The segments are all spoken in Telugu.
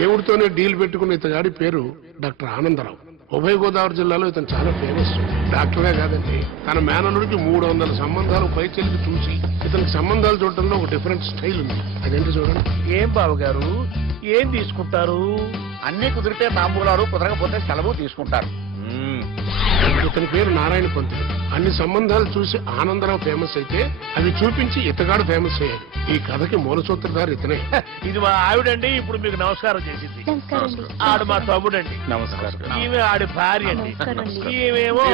దేవుడితోనే డీల్ పెట్టుకున్న ఇతగాడి పేరు డాక్టర్ ఆనందరావు. ఉభయ గోదావరి జిల్లాలో ఇతను చాలా ఫేమస్. డాక్టరే కాదండి, తన మేనలుడికి 300 సంబంధాలు పైచెలికి చూసి ఇతనికి సంబంధాలు చూడటంలో ఒక డిఫరెంట్ స్టైల్ ఉంది. అదేంటి చూడండి. ఏం బాబు గారు, ఏం తీసుకుంటారు? అన్ని కుదిరితే తాంబూలాలు, కుదరకపోతే సెలవు తీసుకుంటారు. ఇతని పేరు నారాయణ పంతులు. అన్ని సంబంధాలు చూసి ఆనందరావు ఫేమస్ అయితే అవి చూపించి ఇతగాడు ఫేమస్ అయ్యాడు. ఈ కథకి మూల సూత్రధారి ఇతనే. ఇది మా ఆవిడండి, ఇప్పుడు మీకు నమస్కారం చేసింది. ఆడు మా తమ్ముడండి. నమస్కారం. ఈమె ఆడి భార్య అండి. ఈమెమో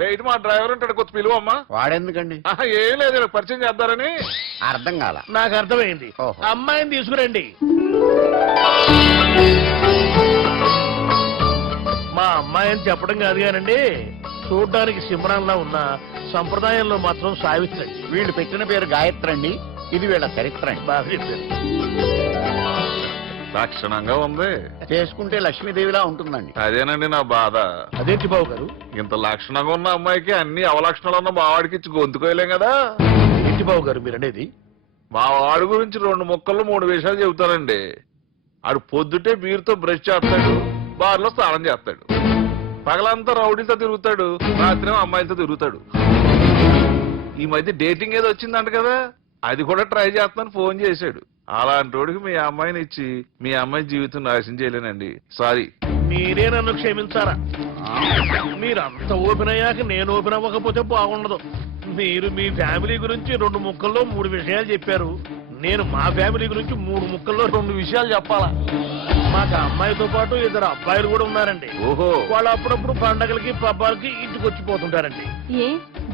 బయట మా డ్రైవర్ ఉంటాడు, కొత్త పిలువమ్మా. వాడెందుకండి? ఏం లేదు, పరిచయం చేద్దారని. అర్థం కాల. నాకు అర్థమైంది. అమ్మాయిని తీసుకురండి. మా అమ్మాయిని చెప్పడం కాదు కానండి, చూడ్డానికి సింహరాన్లా ఉన్న సంప్రదాయంలో మాత్రం సావిత్రి. వీళ్ళు పెట్టిన పేరు గాయత్రి అండి. ఇది వీళ్ళ చరిత్ర అండి. బాగా చెప్పారు. లక్షణంగా ఉంది. చేసుకుంటే లక్ష్మీదేవిలా ఉంటుందండి. అదేనండి నా బాధ. అదేంటి బాబు గారు, ఇంత లక్షణంగా ఉన్న అమ్మాయికి అన్ని అవలక్షణాలు ఉన్న మా వాడికి ఇచ్చి గొంతుకోయలేం కదా. ఏంటి బాబు గారు మీరు అనేది? మా వాడి గురించి 2 ముక్కల్లో 3 విషయాలు చెబుతానండి. ఆడు పొద్దుటే బీరుతో బ్రష్ చేస్తాడు, బార్లో స్నానం చేస్తాడు, పగలంతా రౌడీతో తిరుగుతాడు, రాత్రి అమ్మాయిలతో తిరుగుతాడు. ఈ మధ్య డేటింగ్ ఏదో వచ్చిందంట కదా, అది కూడా ట్రై చేస్తానని ఫోన్ చేశాడు. అలాంటి వాడికి మీ అమ్మాయిని ఇచ్చి మీ అమ్మాయి జీవితం నాశనం చేయలేనండి. సారీ. మీరే నన్ను క్షమించారా? మీరు అంత ఓపెన్ అయ్యాక నేను ఓపెన్ అవ్వకపోతే బాగుండదు. మీరు మీ ఫ్యామిలీ గురించి 2 ముక్కల్లో 3 విషయాలు చెప్పారు. నేను మా ఫ్యామిలీ గురించి 3 ముక్కల్లో 2 విషయాలు చెప్పాలా? మాకు అమ్మాయితో పాటు 2 అబ్బాయిలు కూడా ఉన్నారండి. ఓహో. వాళ్ళు అప్పుడప్పుడు పండగలకి పబ్బాలకి ఇంటికి వచ్చిపోతుంటారండి. ఏ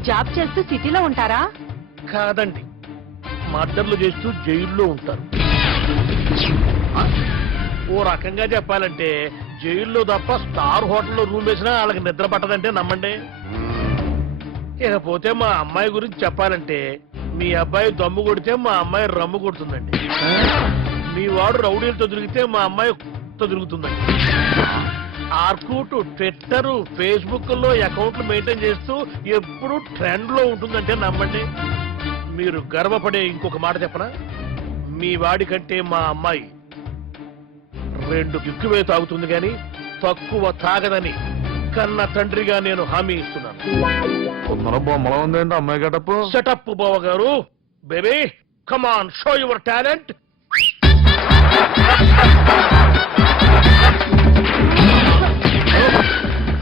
జాబ్ చేస్తూ సిటీలో ఉంటారా? కాదండి, మర్డర్లు చేస్తూ జైల్లో ఉంటారు. ఓ రకంగా చెప్పాలంటే జైల్లో తప్ప స్టార్ హోటల్లో రూమ్ వేసినా వాళ్ళకి నిద్ర పట్టదంటే నమ్మండి. ఇకపోతే మా అమ్మాయి గురించి చెప్పాలంటే మీ అబ్బాయి దమ్ము కొడితే మా అమ్మాయి రమ్ము కొడుతుందండి. మీ వాడు రౌడీలతో తిరిగితే మా అమ్మాయి తో తిరుగుతుందండి. ఆర్కూట్, ట్విట్టర్, ఫేస్బుక్ లో అకౌంట్లు మెయింటైన్ చేస్తూ ఎప్పుడు ట్రెండ్ లో ఉంటుందంటే నమ్మండి. మీరు గర్వపడే ఇంకొక మాట చెప్పనా? మీ వాడి కంటే మా అమ్మాయి 2 ఎక్కువే తాగుతుంది కానీ తక్కువ తాగదని కన్న తండ్రిగా నేను హామీ ఇస్తున్నాను. బొమ్మలా ఉందండి అమ్మాయి గడప. సెటప్ బావ గారు. Baby come on, show your talent.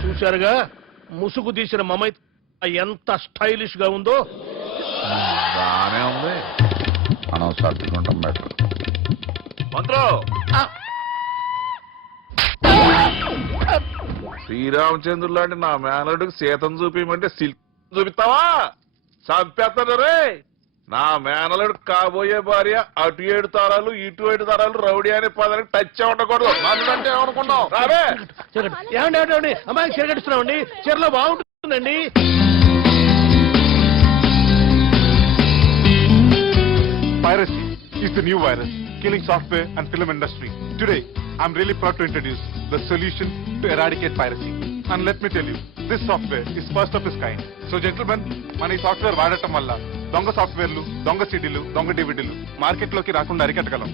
చూశారుగా ముసుగు తీసిన మమై ఎంత స్టైలిష్ గా ఉందో. బానే ఉంది. మనం సర్దుకుంటాం బెటర్. మంత్రో, శ్రీరామచంద్రుడు లాంటి నా మేనలుడికి సీతను చూపించమంటే సిల్క్ చూపిస్తావా? చంపేస్తాను రే. నా మేనలుడు కాబోయే భార్య అటు 7 తారాలు ఇటు 7 తారాలు రౌడీ అనే పదానికి టచ్ ఉండకూడదు. అంటే ఏమనుకున్నావు? రావే. ఏమండి అమ్మాయికి చీరగడుస్తున్నామండి, చీరలో బాగుంటుందండి. Piracy is the new virus, killing software and film industry. Today, I'm really proud to introduce the solution to eradicate piracy. And let me tell you, this software is first of its kind. So gentlemen, మన ఈ సాఫ్ట్వేర్ వాడటం వల్ల దొంగ సాఫ్ట్వేర్లు, దొంగ సిడీలు, దొంగ డివిడీలు మార్కెట్లోకి రాకుండా అరికట్టగలం.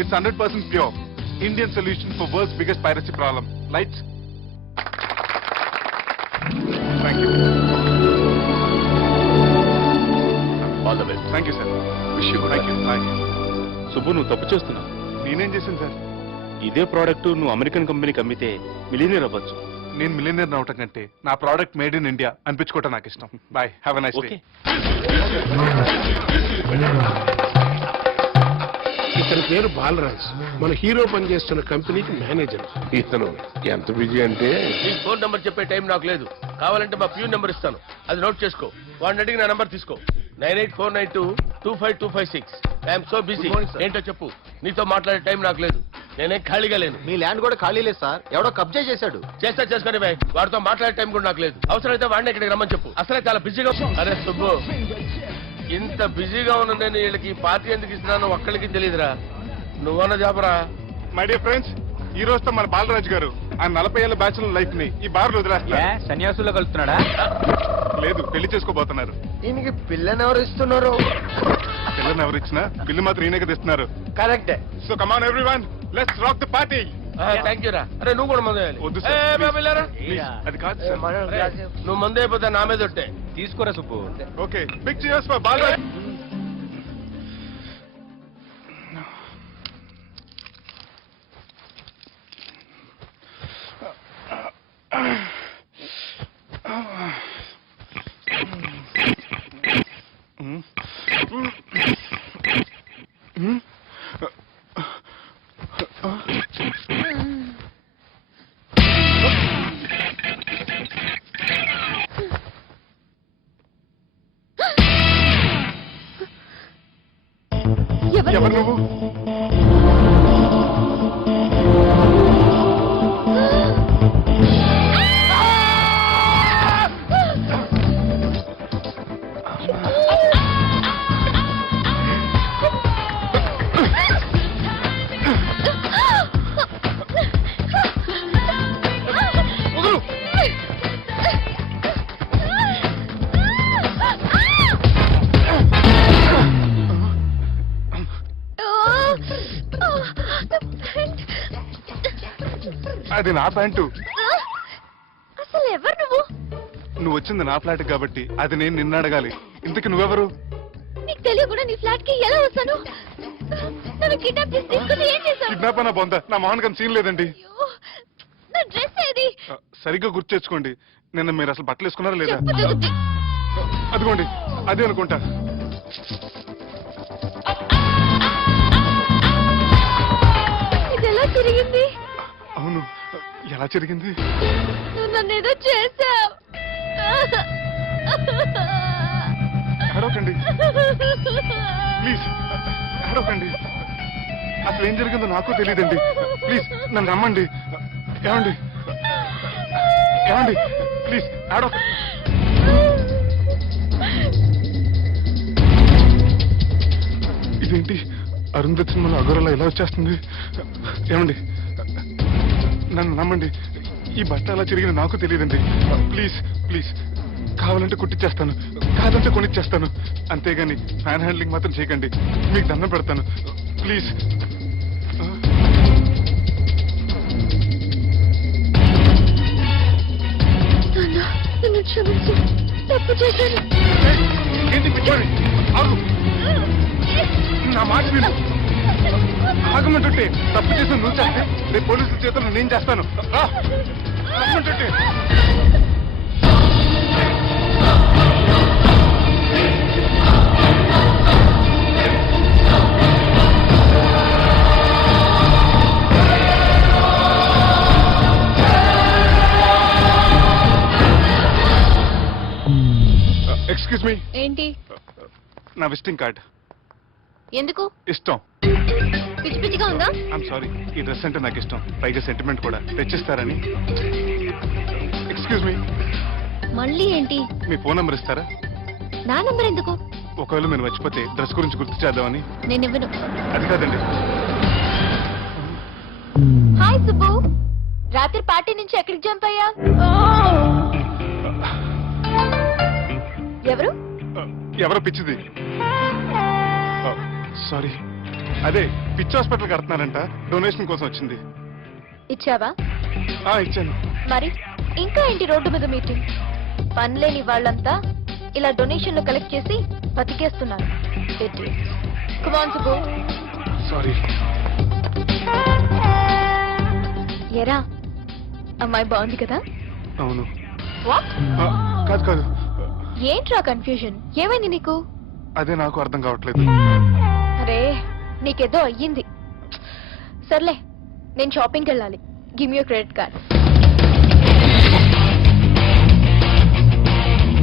It's 100% pure Indian solution for world's biggest piracy problem. Lights. Thank you. All the best. Thank you, sir. Wish you good. Thank you. Bye. Subbu, నువ్వు తప్పు చేస్తున్నావు. నేనేం చేశాను సార్? ఇదే ప్రోడక్ట్ నువ్వు అమెరికన్ కంపెనీకి అమ్మితే మిలియనీర్ అవ్వచ్చు. నేను మిలియనీర్ అవటం కంటే నా ప్రోడక్ట్ మేడ్ ఇన్ ఇండియా అనిపించుకోవటం నాకు ఇష్టం. Bye, have a nice day. ఇతని పేరు బాలరాజ్. మన హీరో పనిచేస్తున్న కంపెనీకి మేనేజర్. ఇతను ఎంత బిజీ అంటే నీ ఫోన్ నెంబర్ చెప్పే టైం నాకు లేదు. కావాలంటే మా ప్యూన్ నెంబర్ ఇస్తాను, అది నోట్ చేసుకో. వాడిని అడిగి నా నెంబర్ తీసుకో. 9849225256. I'm so busy. ఏంటో చెప్పు. నీతో మాట్లాడే టైం నాకు లేదు. నేనేం ఖాళీగా లేను. మీ ల్యాండ్ కూడా ఖాళీ లేదు సార్, ఎవడో కబ్జా చేశాడు. చేస్తా చేసుకుని బాయ్, వాడితో మాట్లాడే టైం కూడా నాకు లేదు. అవసరమైతే వాడిని ఇక్కడికి రమ్మని చెప్పు. అసలే చాలా బిజీగా. అరే సుబ్బు, ఇంత బిజీగా ఉన్న నేను వీళ్ళకి పార్టీ ఎందుకు ఇస్తున్నాను ఒక్కడికి తెలియదురా. నువ్వన్న జాబరా. మై డియర్ ఫ్రెండ్స్, ఈ రోజుతో మన బాలరాజ్ గారు ఆ 40 ఏళ్ల బ్యాచులర్ లైఫ్ ని ఈ బార్ లో వదిలేస్తున్నారు. సన్యాసుల్లో కలుస్తున్నాడా? లేదు, పెళ్లి చేసుకోబోతున్నారు. దీనికి పిల్లని ఎవరు ఇస్తున్నారు? పిల్లని ఎవరు ఇచ్చినా బిల్లు మాత్రం ఈయనకి తెస్తున్నారు. కరెక్టే. So come on everyone, let's rock the party. Thank you రా. అరే నువ్వు కూడా మందు వేయాలి. వద్దు ఏ, సార్, బాబు వెళ్ళారా? ప్లీజ్. అది కాదు సార్. అరే, నువ్వు మందు అయిపోతే నా మీద ఒట్టే. తీసుకోరా Subbu. Okay, big cheers for Balaraj. ఎవరు నువ్వు? అది నా ప్యాంటు. అసలు ఎవరు నువ్వు? నువ్వు వచ్చింది నా ఫ్లాట్ కాబట్టి అది నేను నిన్ను అడగాలి. ఇంతకు నువ్వెవరు? నీకు తెలియకుండా నీ ఫ్లాట్ కి ఎలా వస్తాను? నన్ను కిడ్నాప్ చేసి తీసుకుని ఏం చేశావు? కిడ్నాప్ అన్న బొంద, నా మోహన్ కన్ సీన్ లేదండి. అయ్యో, నా డ్రెస్ ఏది? సరిగ్గా గుర్తు తెచ్చుకోండి. నిన్న మీరు అసలు బట్టలు వేసుకున్నారా లేదా? చెప్పు తెగుద్ది. అదిగోండి, అదే అనుకుంటా. ఇది ఎలా తిరిగింది? అవును, ఎలా జరిగింది? నువ్వు నన్ను ఏదో చేశావు. అడవకండి ప్లీజ్, అడవకండి. అసలు ఏం జరిగిందో నాకు తెలియదండి. ప్లీజ్ నన్ను రమ్మండి. ఏమండి ఏమండి, ప్లీజ్ అడవ. ఇదేంటి అరుంధతి సినిమాలో అగోరలా ఎలా వచ్చేస్తుంది? ఏమండి నన్ను నమ్మండి, ఈ బట్ట అలా తిరిగిన నాకు తెలియదండి. ప్లీజ్ ప్లీజ్, కావాలంటే కుట్టిచ్చేస్తాను, కాదంటే కొనిచ్చేస్తాను. అంతేగాని ఫ్యాన్ హ్యాండ్లింగ్ మాత్రం చేయకండి, మీకు దండం పెడతాను. ప్లీజ్. నన్ను క్షమించు, తప్పు చేశాను. ఏంటి పిచ్చోడి? ఆగు, నా మాట విను. ఆగమంటుంటే తప్పు చేసిన నువ్వు చేస్తే రేపు పోలీసుల చేతుల్లో నేను చేస్తాను. ఆగమంటుంటే. Excuse me. ఏంటి? నా విజిటింగ్ కార్డ్. ఎందుకు? ఇష్టం. పిచ్చి పిచ్చిగా ఉందా? ఐఎమ్ సారీ, ఈ డ్రెస్ అంటే నాకు ఇష్టం, పైగా సెంటిమెంట్ కూడా. తెచ్చిస్తారని. Excuse me. మళ్ళీ ఏంటి? మీ ఫోన్ నెంబర్ ఇస్తారా? నా నంబర్ ఎందుకు? ఒకవేళ మీరు మర్చిపోతే డ్రెస్ గురించి గుర్తు చేద్దామని. నేను ఇవ్వను. అది కాదండి. హాయ్ సుబ్బు, రాత్రి పార్టీ నుంచి ఎక్కడికి జంప్ అయ్యా? ఎవరు? ఎవరో పిచ్చిది. సారీ, అదే పిచ్చి హాస్పిటల్ కడుతున్నారంట, డొనేషన్ కోసం వచ్చింది. ఇచ్చావా? ఇచ్చాను. మరి ఇంకా ఏంటి రోడ్డు మీద మీటింగ్? పనిలేని వాళ్ళంతా ఇలా డొనేషన్లు కలెక్ట్ చేసి బతికేస్తున్నారు. Come on, Subbu. సారీ. ఎరా, అమ్మాయి బాగుంది కదా? అవును. వాట్? కాదు కాదు, ఏంట్రా కన్ఫ్యూజన్? ఏమైంది నీకు? అదే నాకు అర్థం కావట్లేదు. అరే, నీకేదో అయ్యింది. సర్లే, నేను షాపింగ్కి వెళ్ళాలి. Give me your credit card.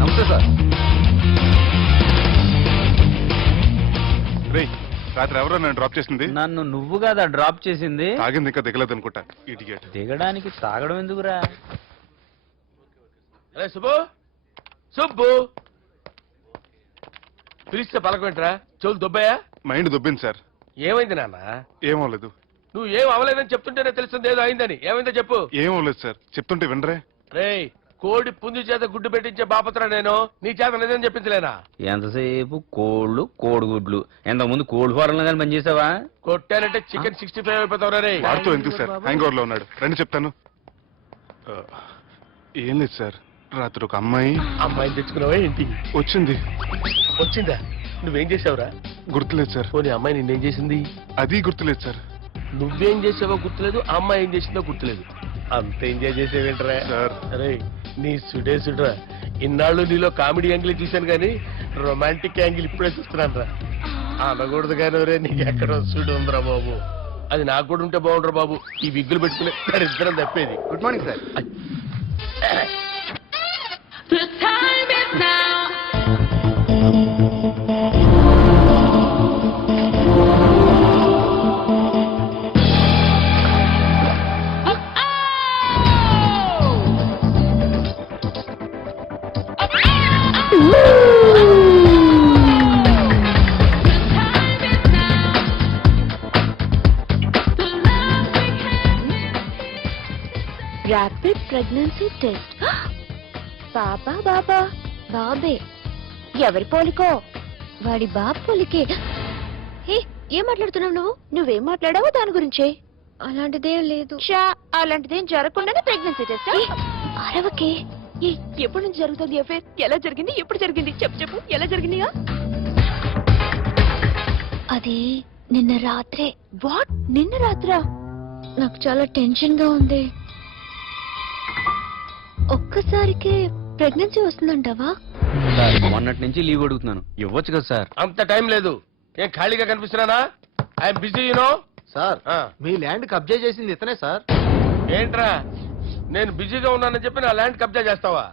నమస్తే సార్. రే, రాత్రి ఎవరో నన్ను డ్రాప్ చేసింది? నన్ను నువ్వు కదా డ్రాప్ చేసింది? తాగింది ఇంకా దిగలేదు అనుకుంటా. ఇడియట్. దిగడానికి తాగడం ఎందుకురా? అరే సుబ్బు, సుబ్బు పిలిస్తే పలకమేంట్రా? చెవులు దొబ్బాయా? Mind దొబ్బింది sir. ఏమైంది నాన్న? ఏమో లేదు, నువ్వు ఏం అవలేదని చెప్తుంటేనే తెలుస్తుంది ఏదో అయిందని. ఏమైందో చెప్పు. ఏం లేదు సార్, చెప్తుంటే వినరే. రేయ్, కోడి పుంజు చేత గుడ్డు పెట్టించే బాపత్ర నేను, నీ చేత నిజం చెప్పించలేనా? ఎంతసేపు కోళ్ళు కోడిగుడ్లు, ఎంతకుముందు కోడి ఫారంలో కానీ పనిచేసావా? కొట్టానంటే చికెన్ 65 అయిపోతావు రే. వాడితో ఎందుకు సార్, హ్యాంగ్ ఓవర్ లో ఉన్నాడు. రండి చెప్తాను. ఏం లేదు సార్, రాత్రి ఒక అమ్మాయిని తెచ్చుకున్నావా ఏంటి? వచ్చింది. వచ్చిందా? నువ్వేం చేసావురా? గుర్తులేదు సార్. పోనీ అమ్మాయి నిన్నేం చేసింది? అది గుర్తులేదు సార్. నువ్వేం చేసావో గుర్తులేదు, ఆ అమ్మాయి ఏం చేసిందో గుర్తులేదు. అంత ఎంజాయ్ చేసేవేంటరా సార్? అరే నీ సుడే సుడ్రా, ఇన్నాళ్ళు నీలో కామెడీ యాంగిల్ చూశాను కానీ రొమాంటిక్ యాంగిల్ ఇప్పుడే చూస్తున్నాను రా. అనకూడదు కానీ రే, నీకు ఎక్కడో సుడు ఉందిరా బాబు. అది నాకు కూడా ఉంటే బాగుండ్రా బాబు. ఈ విగ్గులు పెట్టుకునే ఇద్దరం తప్పేది. Good morning sir. The time is now. Rapid pregnancy test. బాబా బాబా బాబే, ఎవరి పోలికో? వాడి బాబు పోలికే. హే, ఏం మాట్లాడుతున్నావు నువ్వు? నువ్వేం మాట్లాడావో దాని గురించే. అలాంటిదేం లేదు. అలాంటిదేం జరగకుండానే ప్రెగ్నెన్సీ టెస్ట్. అరవకే. ఎప్పటి నుంచి జరుగుతుంది అఫేర్? ఎలా జరిగింది? ఎప్పుడు జరిగింది? చెప్పు చెప్పు, ఎలా జరిగిందిగా? అది నిన్న రాత్రే. వాట్? నిన్న రాత్రా? నాకు చాలా టెన్షన్ గా ఉంది. ఒక్కసారికి ప్రెగ్నెన్సీ వస్తుందంటావా? మొన్నటి నుంచి లీవ్ అడుగుతున్నాను, ఇవ్వచ్చు కదా సార్? అంత టైం లేదు. ఏం ఖాళీగా కనిపిస్తున్నానా? I'm busy you know. సార్, మీ ల్యాండ్ కబ్జా చేసింది ఇతనే సార్. ఏంట్రా, నేను బిజీగా ఉన్నానని చెప్పి నా ల్యాండ్ కబ్జా చేస్తావా?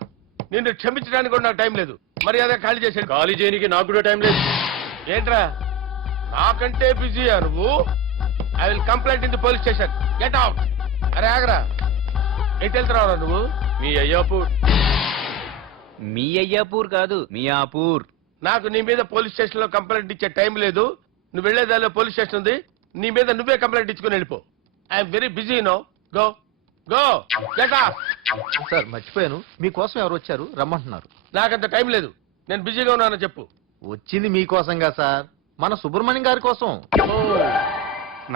నిన్ను క్షమించడానికి కూడా నాకు టైం లేదు. మరి అదే ఖాళీ చేసాడు. ఖాళీ చేయడానికి నాకు కూడా టైం లేదు. ఏంట్రా, నాకంటే బిజీయా నువ్వు? I will complaint in the police station. Get out. అరే ఆగరా, ఎటు వెళ్తున్నావురా నువ్వు? మీ అయ్యాపూర్. మీ అయ్యాపూర్ కాదు, మియాపూర్. నాకు నీ మీద పోలీస్ స్టేషన్ లో కంప్లైంట్ ఇచ్చే టైం లేదు. నువ్వు వెళ్లేదాలో పోలీస్ స్టేషన్ ఉంది. నీ మీద నువ్వే కంప్లైంట్ ఇచ్చుకుని వెళ్ళిపో. I'm very busy no. Go go get out. Sir మర్చిపోయాను, మీకోసం ఎవరు వచ్చారు, రమ్మంటున్నారు. నాకంత టైం లేదు, నేను బిజీగా ఉన్నానని చెప్పు. వచ్చింది మీకోసంగా సార్, మన సుబ్రహ్మణ్యం గారి కోసం.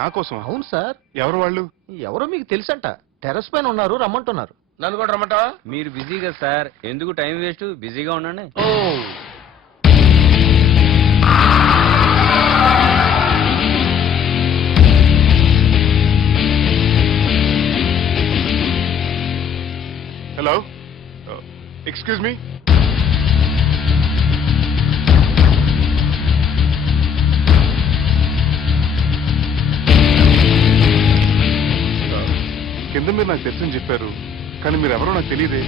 నా కోసం? అవును సార్. ఎవరు వాళ్ళు? ఎవరో మీకు తెలుసంట, టెర్రస్ పైన ఉన్నారు, రమ్మంటున్నారు. నన్ను కూడా రమ్మంటావా? మీరు బిజీ కదా సార్, ఎందుకు టైం వేస్ట్, బిజీగా ఉండండి. Hello, excuse me. కింద మీరు నాకు తెలుసని చెప్పారు, కానీ మీరు ఎవరో నాకు తెలియదే.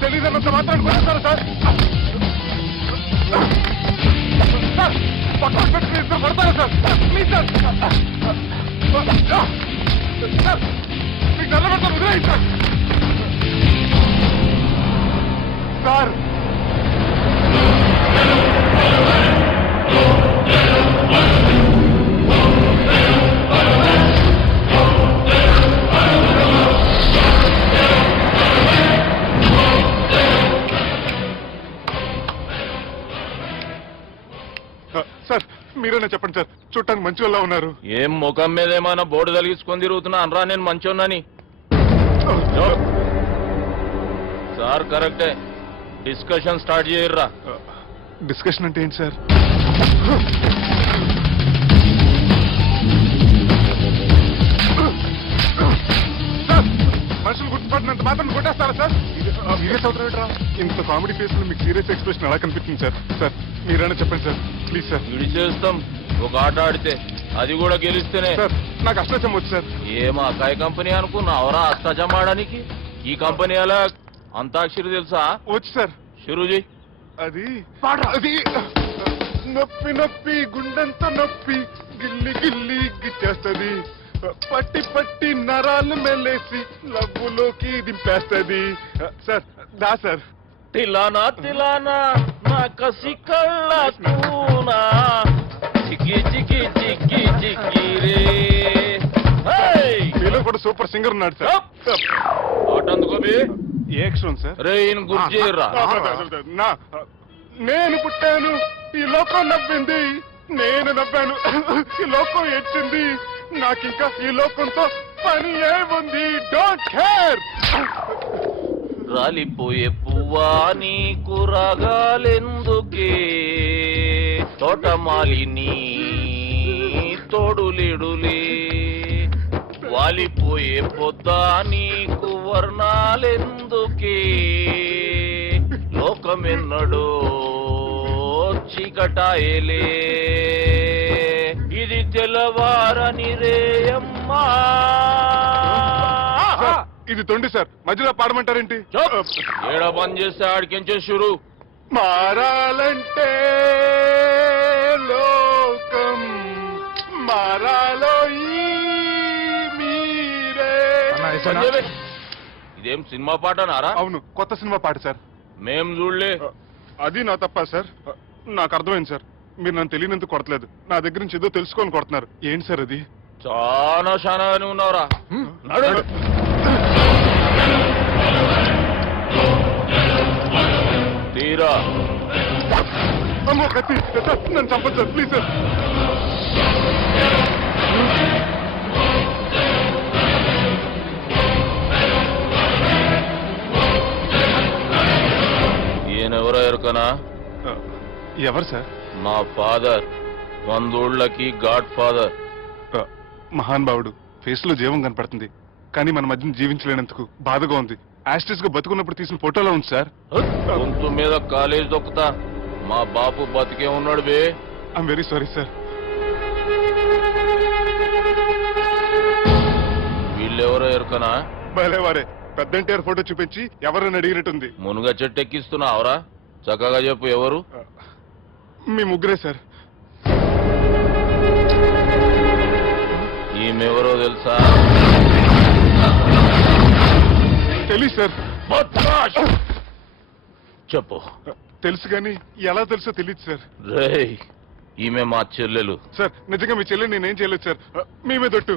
తెలియదన్నంత మాత్రం కొడతారా సార్? సార్, పక్కన పెట్టి ఇద్దరు కొడతారా సార్? Please sir. సార్, మీకు నల్లబడతాను, వదిలేయండి సార్. సార్, సార్ మీరేనా చెప్పండి సార్, చూడటానికి మంచి వాళ్ళ ఉన్నారు. ఏం ముఖం మీద ఏమైనా బోర్డు తలిగించుకొని తిరుగుతున్నా అనరా నేను మంచోన్నాని? సార్ కరెక్టే, డిస్కషన్ స్టార్ట్ చేయర్రా. డిస్కషన్ అంటే ఏంటి సార్? మనుషులు గుర్తుపడినంత మాత్రం కొట్టేస్తారా సార్? సీరియస్ అవుతారా? ఇంత కామెడీ ఫేస్ లో మీకు సీరియస్ ఎక్స్ప్రెషన్ ఎలా కనిపిస్తుంది సార్? సార్ మీరైనా చెప్పండి సార్, ప్లీజ్ సార్. విడి చేస్తాం ఒక ఆట ఆడితే, అది కూడా గెలిస్తేనే. సార్ నాకు అష్టం వచ్చు సార్. ఏం అకాయ కంపెనీ అనుకున్నావరా అష్టజం ఆడడానికి? ఈ కంపెనీ అలా అంతాక్షరి తెలుసా? వచ్చు సార్. షురూజీ. అది నొప్పి నొప్పి గుండెంత నొప్పి గిల్లి గిల్లి గిచ్చేస్తది, పట్టి పట్టి నరాలు మెల్లేసి లవ్వులోకి దింపేస్తది. సార్ దా సార్. తిలానా తిలానా నా కసి కళ్ళ కూనా చిక్కి చిక్కి చిక్కి చిక్కి రే మీలో కూడా సూపర్ సింగర్ ఉన్నాడు సార్. అందుకోబి ఏ అక్షరం సార్? రే ఈయన గుర్తు చేయరా నేను పుట్టాను, ఈ లోకం నవ్వింది, నేను నవ్వాను, ఈ లోకం ఏడ్చింది, నాకింకా ఈ లోకంతో పని ఏముంది? Don't care. రాలిపోయే పువ్వా నీకు రాగాలెందుకే తోటమాలిని తోడులేడులే వాలిపోయే పొద్దా నీకు వర్ణాలెందుకే లోకమెన్నడో చీకటాయలే ఇది తెల్లవారని రేయమ్మా. ఇది తొండి సార్, మధ్యలో పాడమంటారేంటి? ఏడ పని చేస్తే ఆడికించే షురు. మారాలంటే లోకం మారాలో ఈ మీరే. ఇదేం సినిమా పాట నారా? అవును, కొత్త సినిమా పాట సార్. మేం చూడలే. అది నా తప్ప సార్. నాకు అర్థమైంది సార్, మీరు నన్ను తెలియనందుకు కొడతలేదు, నా దగ్గర నుంచి ఏదో తెలుసుకొని కొడుతున్నారు. ఏంటి సార్ అది? చాలా శానాగానే ఉన్నావురా. నడు. తీరా అమ్మో కత్తి సార్, నన్ను చంపదు సార్, ప్లీజ్ సార్. ఈయనెవరో ఎరుకనా? ఎవరు సార్? మా ఫాదర్, 100 గాడ్ ఫాదర్. మహాన్ భావుడు. ఫేస్ లో జీవం కనపడుతుంది, కానీ మన మధ్యన జీవించలేనందుకు బాధగా ఉంది. యాస్టిస్ గా బతుకున్నప్పుడు తీసిన ఫోటోలో ఉంది సార్. గొంతు మీద కాలేజ్ దొక్కుతా. మా బాపు బతికే ఉన్నాడు బే. I'm very sorry sir. వీళ్ళెవరో ఎరుకనా? భలేవారే, పెద్ద ఎన్టీఆర్ ఫోటో చూపించి ఎవరని అడిగినట్టుంది. మునుగ చెట్టు ఎక్కిస్తున్నావురా? చక్కగా చెప్పు ఎవరు? మీ ముగ్గురే సార్. ఈమెవరో తెలుసా? తెలీదు సార్. చెప్పు. తెలుసు కానీ ఎలా తెలుసో తెలియదు సార్. రేయ్, ఈమె మా చెల్లెలు. సార్ నిజంగా మీ చెల్లెని నేనేం చేయలేదు సార్, మీ మీద ఒట్టు.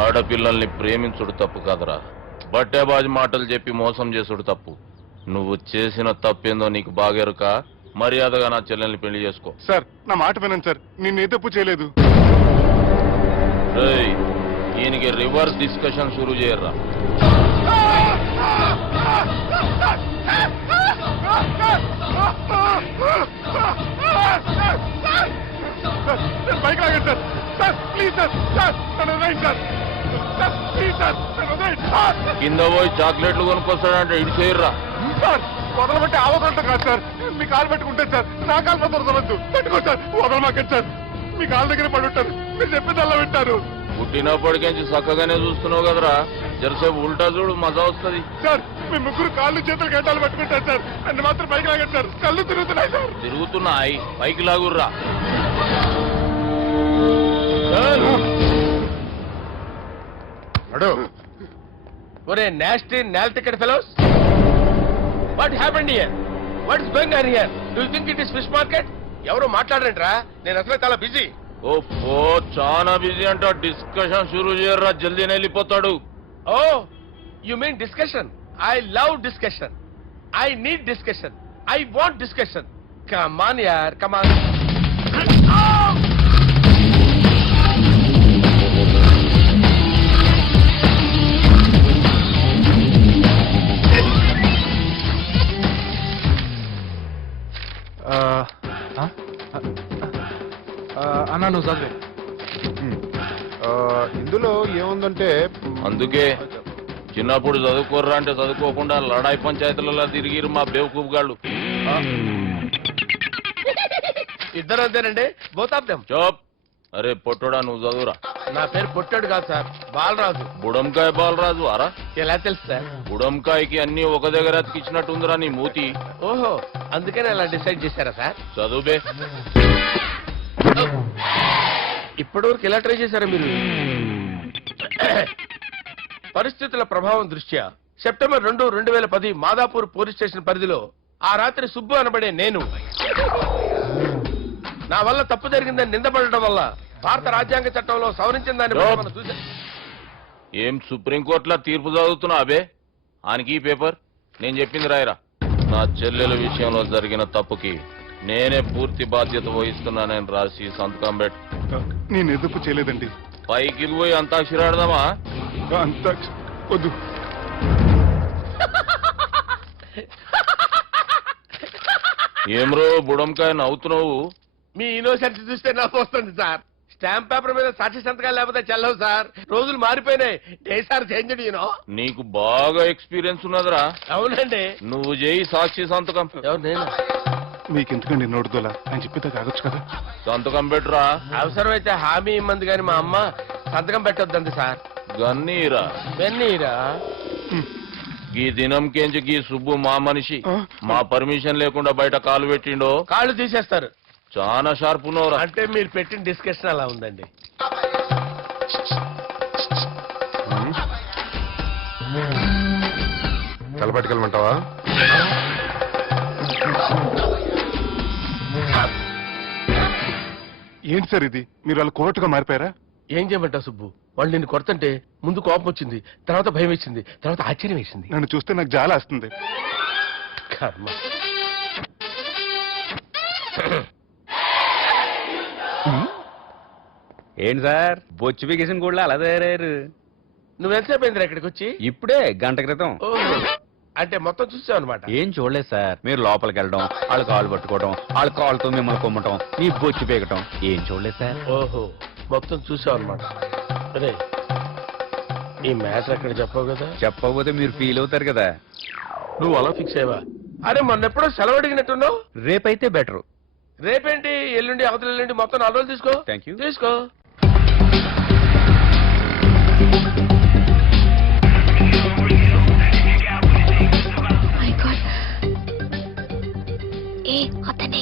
ఆడపిల్లల్ని ప్రేమించుడు తప్పు కాదురా, బట్టేబాజి మాటలు చెప్పి మోసం చేసుడు తప్పు. నువ్వు చేసిన తప్పేందో నీకు బాగెరుక. మర్యాదగా నా చెల్లెల్ని పెళ్లి చేసుకో. సార్ నా మాట వినండి సార్, నేను ఏ తప్పు చేయలేదు. రేయ్, ఈయనకి రివర్స్ డిస్కషన్ షురూ చేయర్రా. బైక్ లాగండి sir. Sir please sir, sir నన్ను వదిలేయండి సార్. సార్ ప్లీజ్ సార్, నన్ను వదిలేయండి సార్. కింద పోయి చాక్లెట్లు కొనుక్కొస్తాడంటే ఇటు చేయర్రా. సార్ వదలబట్టి ఆ వదలటం కాదు సార్, మీ కాలు పెట్టుకుంటాను సార్, నా కాలు మాత్రం వదలవద్దు. పెట్టుకోండి సార్, వదలమాకండి సార్. మీ కాళ్ళ దగ్గర పడి ఉంటారు, మీరు చెప్పేది అలా వింటారు. పుట్టినప్పటికేంచి చక్కగానే చూస్తున్నావు కదరా, జరసేపు ఉల్టా చూడు, మజా వస్తుంది. సార్ మీ ముగ్గురు కాళ్ళు చేతులు గంటలు పట్టుకుంటారు సార్, నన్ను మాత్రం బైక్ లాగండి సార్, కళ్ళు తిరుగుతున్నాయి సార్. తిరుగుతున్నాయి, పైకి లాగుర్రా. ఒరే nasty null ticket fellows, what happened here? What is going on here? Do you think it is fish market? ఎవరు మాట్లాడరంట్రా, నేను అసలే చాలా బిజీ. ఓ చాలా బిజీ అంట. డిస్కషన్ షురూ చేయర్రా, జల్దీ వెళ్ళిపోతాడు. Oh you mean discussion? I love discussion. I need discussion. I want discussion. Come on యార్, కమ్ ఆన్. అన్నా నువ్వు చదివే. ఇందులో ఏముందంటే అందుకే చిన్నప్పుడు చదువుకోర్రా అంటే చదువుకోకుండా లడాయి పంచాయతీలలో తిరిగిరు మా బేవకూఫ్ గాళ్ళు. ఇద్దరు అంతేనండి, బోత్ ఆఫ్ దెమ్. చోప్. అరే పొట్టోడా, నువ్వు చదువురా. నా పేరు పొట్టాడు కాదు సార్, బాలరాజు. బుడంకాయ బాలరాజు అరా? ఎలా తెలుసు సార్? బుడంకాయకి అన్ని ఒక దగ్గర అతికిచ్చినట్టుందిరా నీ మూతి. ఓహో, అందుకని అలా డిసైడ్ చేశారా సార్? చదువుబే. ఇప్పటివరకు ఎలా ట్రై చేశారా మీరు? పరిస్థితుల ప్రభావం దృష్ట్యా సెప్టెంబర్ 2, 2010 మాదాపూర్ పోలీస్ స్టేషన్ పరిధిలో ఆ రాత్రి సుబ్బు అనబడే నేను నా వల్ల తప్పు జరిగిందని నిందపడటం వల్ల భారత రాజ్యాంగ చట్టంలో సవరించిన దాన్ని బట్టి మనం చూసాం. ఏం సుప్రీంకోర్టులో తీర్పు చదువుతున్నా అబే? ఆనికి ఈ పేపర్ నేను చెప్పింది రాయరా. నా చెల్లెల విషయంలో జరిగిన తప్పుకి నేనే పూర్తి బాధ్యత వహిస్తున్నానని రాసి సంతకం పెట్టు. నేను ఎదుపు చేయలేదండి. పైకి పోయి అంతాక్షరి ఆడదామా? అంత వద్దు. ఏమ్రో బుడంకాయ నవ్వుతున్నావు? మీ ఇన్నోసెన్స్ చూస్తే నాకు వస్తుంది సార్. స్టాంప్ పేపర్ మీద సాక్షి సంతకాలు లేకపోతే చెల్లవు సార్. రోజులు మారిపోయినాయి. Day sir change you know. నీకు బాగా ఎక్స్పీరియన్స్ ఉన్నదిరా. అవునండి. నువ్వు చేయి సాక్షి సంతకం. ఎవరు నేను? మీకు ఎందుకండి నోడుదోలా? ఆయన చెప్పితే కాగొచ్చు కదా. సంతకం పెట్టురా. అవసరమైతే హామీ ఇమ్మంది కానీ మా అమ్మ సంతకం పెట్టొద్దండి సార్. గన్నీరా వెన్నీరా? ఈ దినం కేంచి గీ సుబ్బు మా మనిషి మా పర్మిషన్ లేకుండా బయట కాలు పెట్టిండో కాళ్ళు తీసేస్తారు. చాలా షార్ప్ ఉన్నవరా. అంటే మీరు పెట్టిన డిస్కషన్ అలా ఉందండి. తలపట్టుకెళ్ళమంటావా? ఏంటి సార్ ఇది? మీరు వాళ్ళ కోర్టుగా మారిపోయారా? ఏం చేయమంటావు సుబ్బు? వాళ్ళు నిన్ను కొడుతుంటే ముందు కోపం వచ్చింది, తర్వాత భయం వేసింది, తర్వాత ఆశ్చర్యం వేసింది. నన్ను చూస్తే నాకు జాలా వస్తుంది. కర్మ. ఏంటి సార్ బొచ్చు బిగేసిన కూడా అలా తయారయ్యారు? నువ్వెంతసేపు అయిందిరా ఇక్కడికి వచ్చి? ఇప్పుడే గంట క్రితం. ఓహో, అంటే మొత్తం చూసావు అనమాట. ఏం చూడలేదు సార్. మీరు లోపలికి వెళ్ళడం, వాళ్ళ కాళ్ళు పట్టుకోవడం, వాళ్ళ కాళ్ళతో మిమ్మల్ని కొమ్మటం, మీ బొచ్చు పీకటం ఏం చూడలేదు సార్. ఓహో, మొత్తం చూసావు అనమాట. అరే, ఈ మ్యాటర్ అక్కడ చెప్పావు కదా. చెప్పకపోతే మీరు ఫీల్ అవుతారు కదా. నువ్వు అలా ఫిక్స్ అయ్యవా? అరే మొన్నెప్పుడో సెలవు అడిగినట్టున్నావు. రేపైతే బెటర్. రేపేంటి, ఎల్లుండి, అవతల ఎల్లుండి, మొత్తం 4 రోజులు తీసుకో. Thank you. తీసుకో. అతనే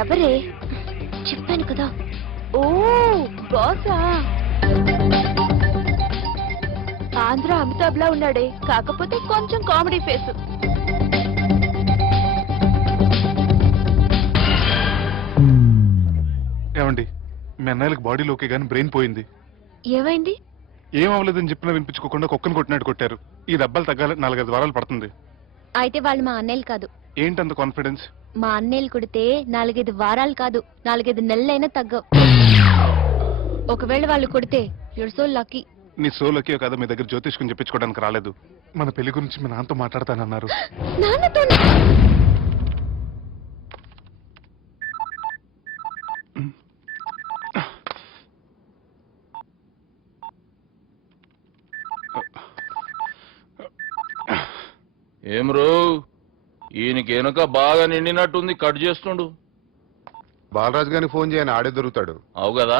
ఎవరే? చెప్పాను కదా. ఓ బాసా. ఆంధ్ర అమితాబ్ లా ఉన్నాడే, కాకపోతే కొంచెం కామెడీ ఫేస్. ఏమండి, మీ అన్నయ్యలకు బాడీలోకి కానీ బ్రెయిన్ పోయింది. ఏమైంది? ఏం అవ్వలేదని చెప్పినా వినిపించుకోకుండా కుక్కను కొట్టినట్టు కొట్టారు. ఈ దెబ్బలు తగ్గాలి 4-5 వారాలు పడుతుంది. అయితే వాళ్ళు మా అన్నయ్యలు కాదు. ఏంటంత కాన్ఫిడెన్స్? మా అన్నయ్యలు కొడితే 4-5 వారాలు కాదు, 4-5 నెలలైనా తగ్గవు. ఒకవేళ వాళ్ళు కొడితే యూర్ సో లక్కీ. నీ సోలోకి కదా మీ దగ్గర జ్యోతిష్కుని చెప్పించుకోవడానికి రాలేదు. మన పెళ్లి గురించి మీ నాన్నతో మాట్లాడతానన్నారు. నాన్నతో? ఏమ్రో ఈయనకి వెనుక బాగా నిండినట్టుంది, కట్ చేస్తుండు. బాలరాజు గారికి ఫోన్ చేయని, ఆడే దొరుకుతాడు. అవు కదా.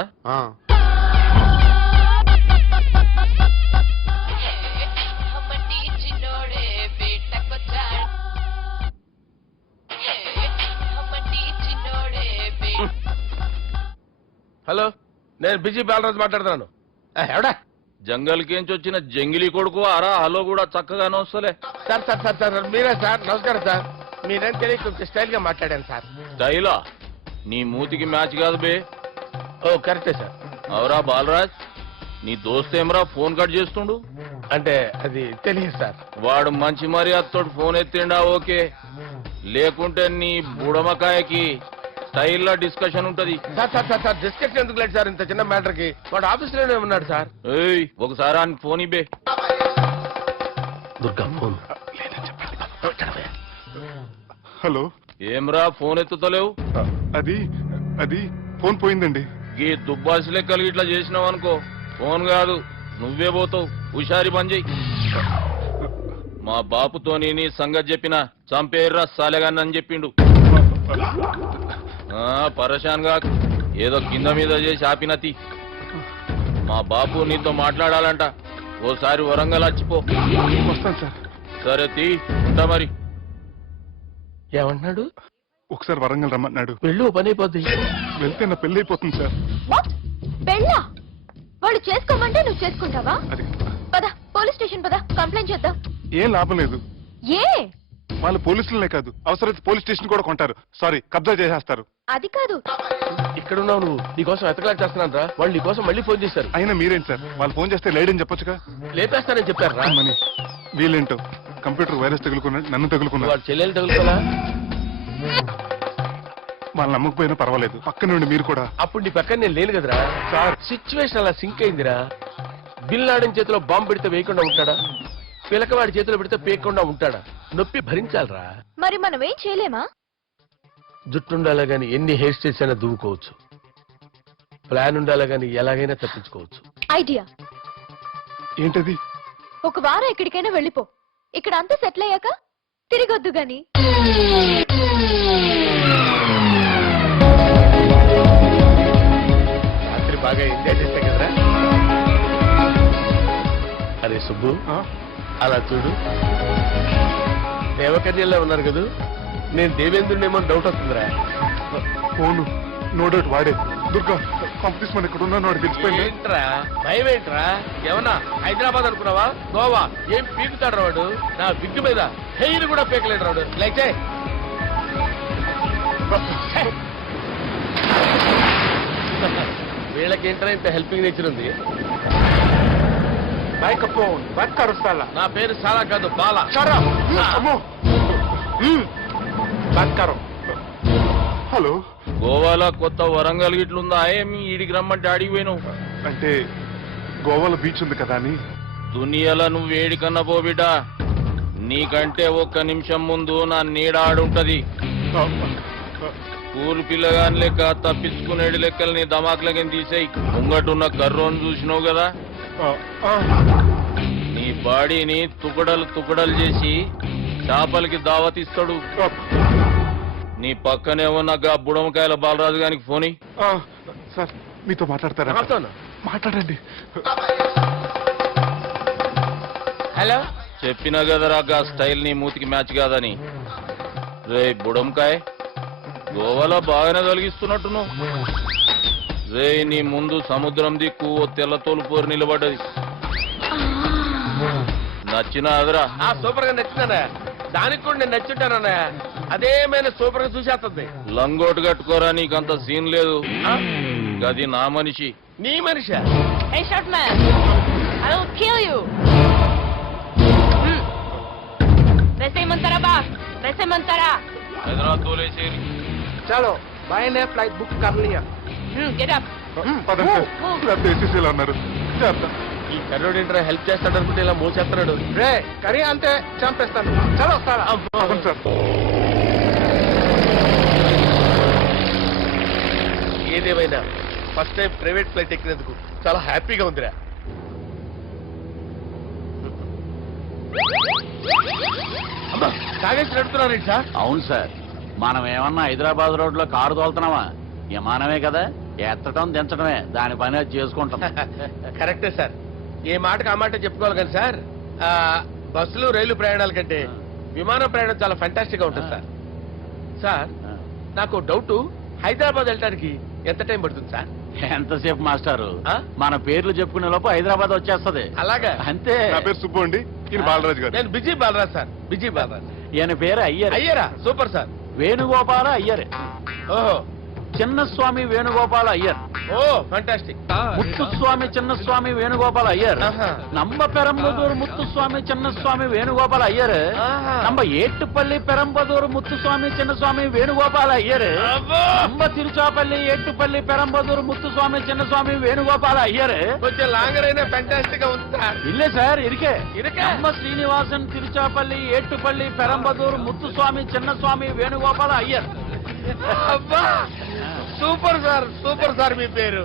హలో, నేను బిజీ బాలరాజు మాట్లాడుతున్నాను. ఎవడా? జంగల్ కేంచి వచ్చిన జంగిలీ కొడుకు అరా. హలో కూడా చక్కగానే వస్తలే. సార్ సార్ సార్ సార్ మీరే సార్? నమస్కారం సార్. మీరేం తెలియక కొంచెం స్టైల్ గా మాట్లాడాను సార్. స్టైలా? నీ మూతికి మ్యాచ్ కాదు బే. ఓ కరెక్టే సార్. అవరా బాలరాజ్, నీ దోస్త్ ఏమరా ఫోన్ కట్ చేస్తుండు? అంటే అది తెలియదు సార్. వాడు మంచి మర్యాదతో ఫోన్ ఎత్తిండా ఓకే, లేకుంటే నీ బుడమకాయకి స్టైల్లో డిస్కషన్ ఉంటది. Sir sir sir sir discussion ఎందుకు లేదు సార్? ఇంత చిన్న మ్యాటర్ కి వాడు ఆఫీస్ లోనే ఉన్నాడు సార్. ఏయ్ ఒకసారి ఆయన ఫోన్ ఇబ్బే. దుర్గా ఫోన్. హలో. ఏమ్రా ఫోన్ ఎత్తుతలేవు? అది అది ఫోన్ పోయిందండి. ఈ దుబ్బాసి లెక్కలు ఇట్లా చేసినావు అనుకో, ఫోన్ కాదు నువ్వే పోతావు. హుషారి పని చెయ్యి. మా బాపుతో నీ సంగతి చెప్పిన చంపేర్రా సాలెగాన్ని అని చెప్పిండు. పరేషాన్ గా ఏదో కింద మీద చేసి ఆపినతి. మా బాపు నీతో మాట్లాడాలంట. ఓసారి వరంగల్ వచ్చిపో. వస్తాను సార్. సరే తీ, ఉంటా మరి. ఏమంటున్నాడు? ఒకసారి వరంగల్ రమ్మన్నాడు. పెళ్ళి ఓ పని అయిపోద్ది. వెళ్తే నా పెళ్లి అయిపోతుంది సార్. వాట్? పెళ్ళా? వాళ్ళు చేసుకోమంటే నువ్వు చేసుకుంటావా? అది పద పోలీస్ స్టేషన్ పద, కంప్లైంట్ చేద్దాం. ఏం లాభం లేదు. ఏ? వాళ్ళు పోలీసులనే కాదు, అవసరమైతే పోలీస్ స్టేషన్ కూడా కొంటారు. సారీ, కబ్జా చేసేస్తారు. అది కాదు. ఇక్కడున్నావు నువ్వు, నీకోసం ఎతకలాక్ చేస్తున్నాను రా. వాళ్ళు నీకోసం మళ్ళీ ఫోన్ చేశారు. అయినా మీరేంటి సార్, వాళ్ళు ఫోన్ చేస్తే లేడని చెప్పొచ్చుగా. లేపేస్తానని చెప్పారు రా. మని వీళ్ళేంటో కంప్యూటర్ వైరస్ తగులుకున్నాడు, నన్ను తగులుకున్నాడు. వాళ్ళ చెల్లెలు తగులుకోలా? వాళ్ళు నమ్మకపోయినా పర్వాలేదు, పక్క నుండి మీరు కూడా. అప్పుడు నీ పక్కన నేను లేను కదరా సార్. సిచ్యువేషన్ అలా సింక్ అయిందిరా. బిల్ లాడెన్ చేతిలో బాంబు పెడితే వేయకుండా ఉంటాడా? పిలకవాడి చేతిలో పెడితే పేయకుండా ఉంటాడా? నొప్పి భరించాలరా. మరి మనం ఏం చేయలేమా? జుట్టుండాలా గాని ఎన్ని హెయిర్ స్టైల్స్ అయినా దువ్వుకోవచ్చు. ప్లాన్ ఉండాలా గాని ఎలాగైనా తప్పించుకోవచ్చు. ఐడియా ఏంటది? ఒక వారం ఎక్కడికైనా వెళ్ళిపో. ఇక్కడ అంతా సెటిల్ అయ్యాక తిరిగొద్దు గాని. రాత్రి బాగా ఎంజాయ్ చేస్తాం కదరా. అరే సుబ్బు, అలా చూడు. దేవకన్యల్లో ఉన్నారు కదా, నేను దేవేంద్రుడేమో డౌట్ వస్తుందిరా. ఫోను నో డౌట్ వాడే. దుర్గా కంపెనీస్ మన ఇక్కడ ఉన్నాను, వాడు తెలిసిపోయింది. ఏంట్రా భయం ఏంట్రా? ఏమన్నా హైదరాబాద్ అనుకున్నావా? గోవా ఏం పీకుతాడు వాడు. నా బిగ్గు మీద హెయిర్ కూడా పీకలేడు రాడు. లైక్ వీళ్ళకేంట్రా ఇంత హెల్పింగ్ నేచర్ ఉంది. నా పేరు సాలా కాదు, బాలా. హలో, గోవాలో కొత్త వరంగల్ గిట్లుందా? ఏమి ఈడికి రమ్మంటే అడిగి పోయినావు? అంటే గోవాలో బీచ్ ఉంది కదా అని. దునియాలో నువ్వు ఏడికన్నా పో బిడ్డ. నీకంటే ఒక్క నిమిషం ముందు నా నీడ ఆడుంటది. స్కూల్ పిల్లగాని లెక్క తప్పించుకునేడు లెక్కలు నీ దమాకులకి తీసేయి. ముంగటున్న కర్రోని చూసినావు కదా, నీ బాడీని తుకడలు తుకడలు చేసి చేపలకి దావతిస్తాడు. నీ పక్కనే ఉన్న బుడమకాయల బాలరాజు గారికి ఫోని. సార్ మీతో మాట్లాడతారా? మాట్లాడండి. హలో, చెప్పినా కదరా గా స్టైల్ నీ మూతికి మ్యాచ్ కాదని. రే బుడంకాయ్, గోవాలో బాగానే తొలగిస్తున్నట్టును. రే నీ ముందు సముద్రం దిక్కు ఓ తెల్ల తోలుపోరు నిలబడ్డది. నచ్చినా అదరా? సూపర్ గా నచ్చిందన్నా. దానికి కూడా నేను నచ్చుంటానన్నా. అదేమైనా సూపర్ గా చూసేస్తుంది. లంగోటు కట్టుకోరా, నీకంత సీన్ లేదు. గది నా మనిషి. నీ మనిషి? Hey short man, I will kill you. వేసేయమంటారా బాస్? వేసేయమంటారా? హైదరాబాద్ తోలేసేరి. చలో బాయ్, ఫ్లైట్ బుక్ కర్ లియా. Get up. పదండి సార్, లేకపోతే ఎస్సీసీలో ఉన్నారు. జాగ్రత్త. ఈ కర్రోడు ఏంట్రా హెల్ప్ చేస్తాడు అనుకుంటే ఇలా మోసేస్తున్నాడు. రే కరీ అంతే చంపేస్తాను. చలో వస్తాడా? అవును సార్. ఏదేమైనా ఫస్ట్ టైం ప్రైవేట్ ఫ్లైట్ ఎక్కినందుకు చాలా హ్యాపీగా ఉందిరా. అమ్మా, తాగేసి నడుపుతున్నారండి సార్. అవును సార్, మనం ఏమన్నా హైదరాబాద్ రోడ్ లో కారు తోలుతున్నావా? విమానమే కదా, ఎత్తడం దించడమే, దాని పని అది చేసుకుంటాం. కరెక్టే సార్. ఏ మాటకు ఆ మాట చెప్పుకోవాలి కానీ సార్, బస్సులు రైలు ప్రయాణాల కంటే విమాన ప్రయాణం చాలా ఫంటాస్టిక్ గా ఉంటుంది సార్. సార్ నాకు డౌట్, హైదరాబాద్ వెళ్ళడానికి ఎంత టైం పడుతుంది సార్? ఎంతసేపు మాస్టారు, మన పేర్లు చెప్పుకునే లోపు హైదరాబాద్ వచ్చేస్తది. అలాగా? అంతే. నా పేరు సుబ్బు అండి, ఈయన బాలరాజు గారు. నేను busy Balaraj sir. Busy Balaraj. ఈయన పేరు అయ్యర్. అయ్యరా? Super sir. వేణుగోపాల అయ్యర్. ఓహో, చిన్నస్వామి వేణుగోపాల అయ్యర్. Oh fantastic. ముత్తుస్వామి చిన్నస్వామి వేణుగోపాల అయ్యర్. நம்ம பெரம்பதூர் முத்துசுவாமி சின்னசுவாமி வேணுகோபால ஐயர். நம்ம ஏட்டுப்பள்ளி பெரம்பதூர் முத்துசுவாமி சின்னசுவாமி வேணுகோபால ஐயர். நம்ம திருச்சாப்பள்ளி ஏட்டுப்பள்ளி பெரம்பதூர் முத்துசுவாமி சின்னசுவாமி வேணுகோபால ஐயர். కొంచెం లాంగర్ అయినా ఫంటాస్టిక్ గా ఉంది సార్. இல்ல சார், இருக்கே. நம்ம ஸ்ரீனிவாசன் திருச்சாப்பள்ளி ஏட்டுப்பள்ளி பெரம்பதூர் முத்துசுவாమి చిన్నస్వామి వేణుగోపాల అయ్యర్. అబ్బా సూపర్ సార్, సూపర్ సార్. మీ పేరు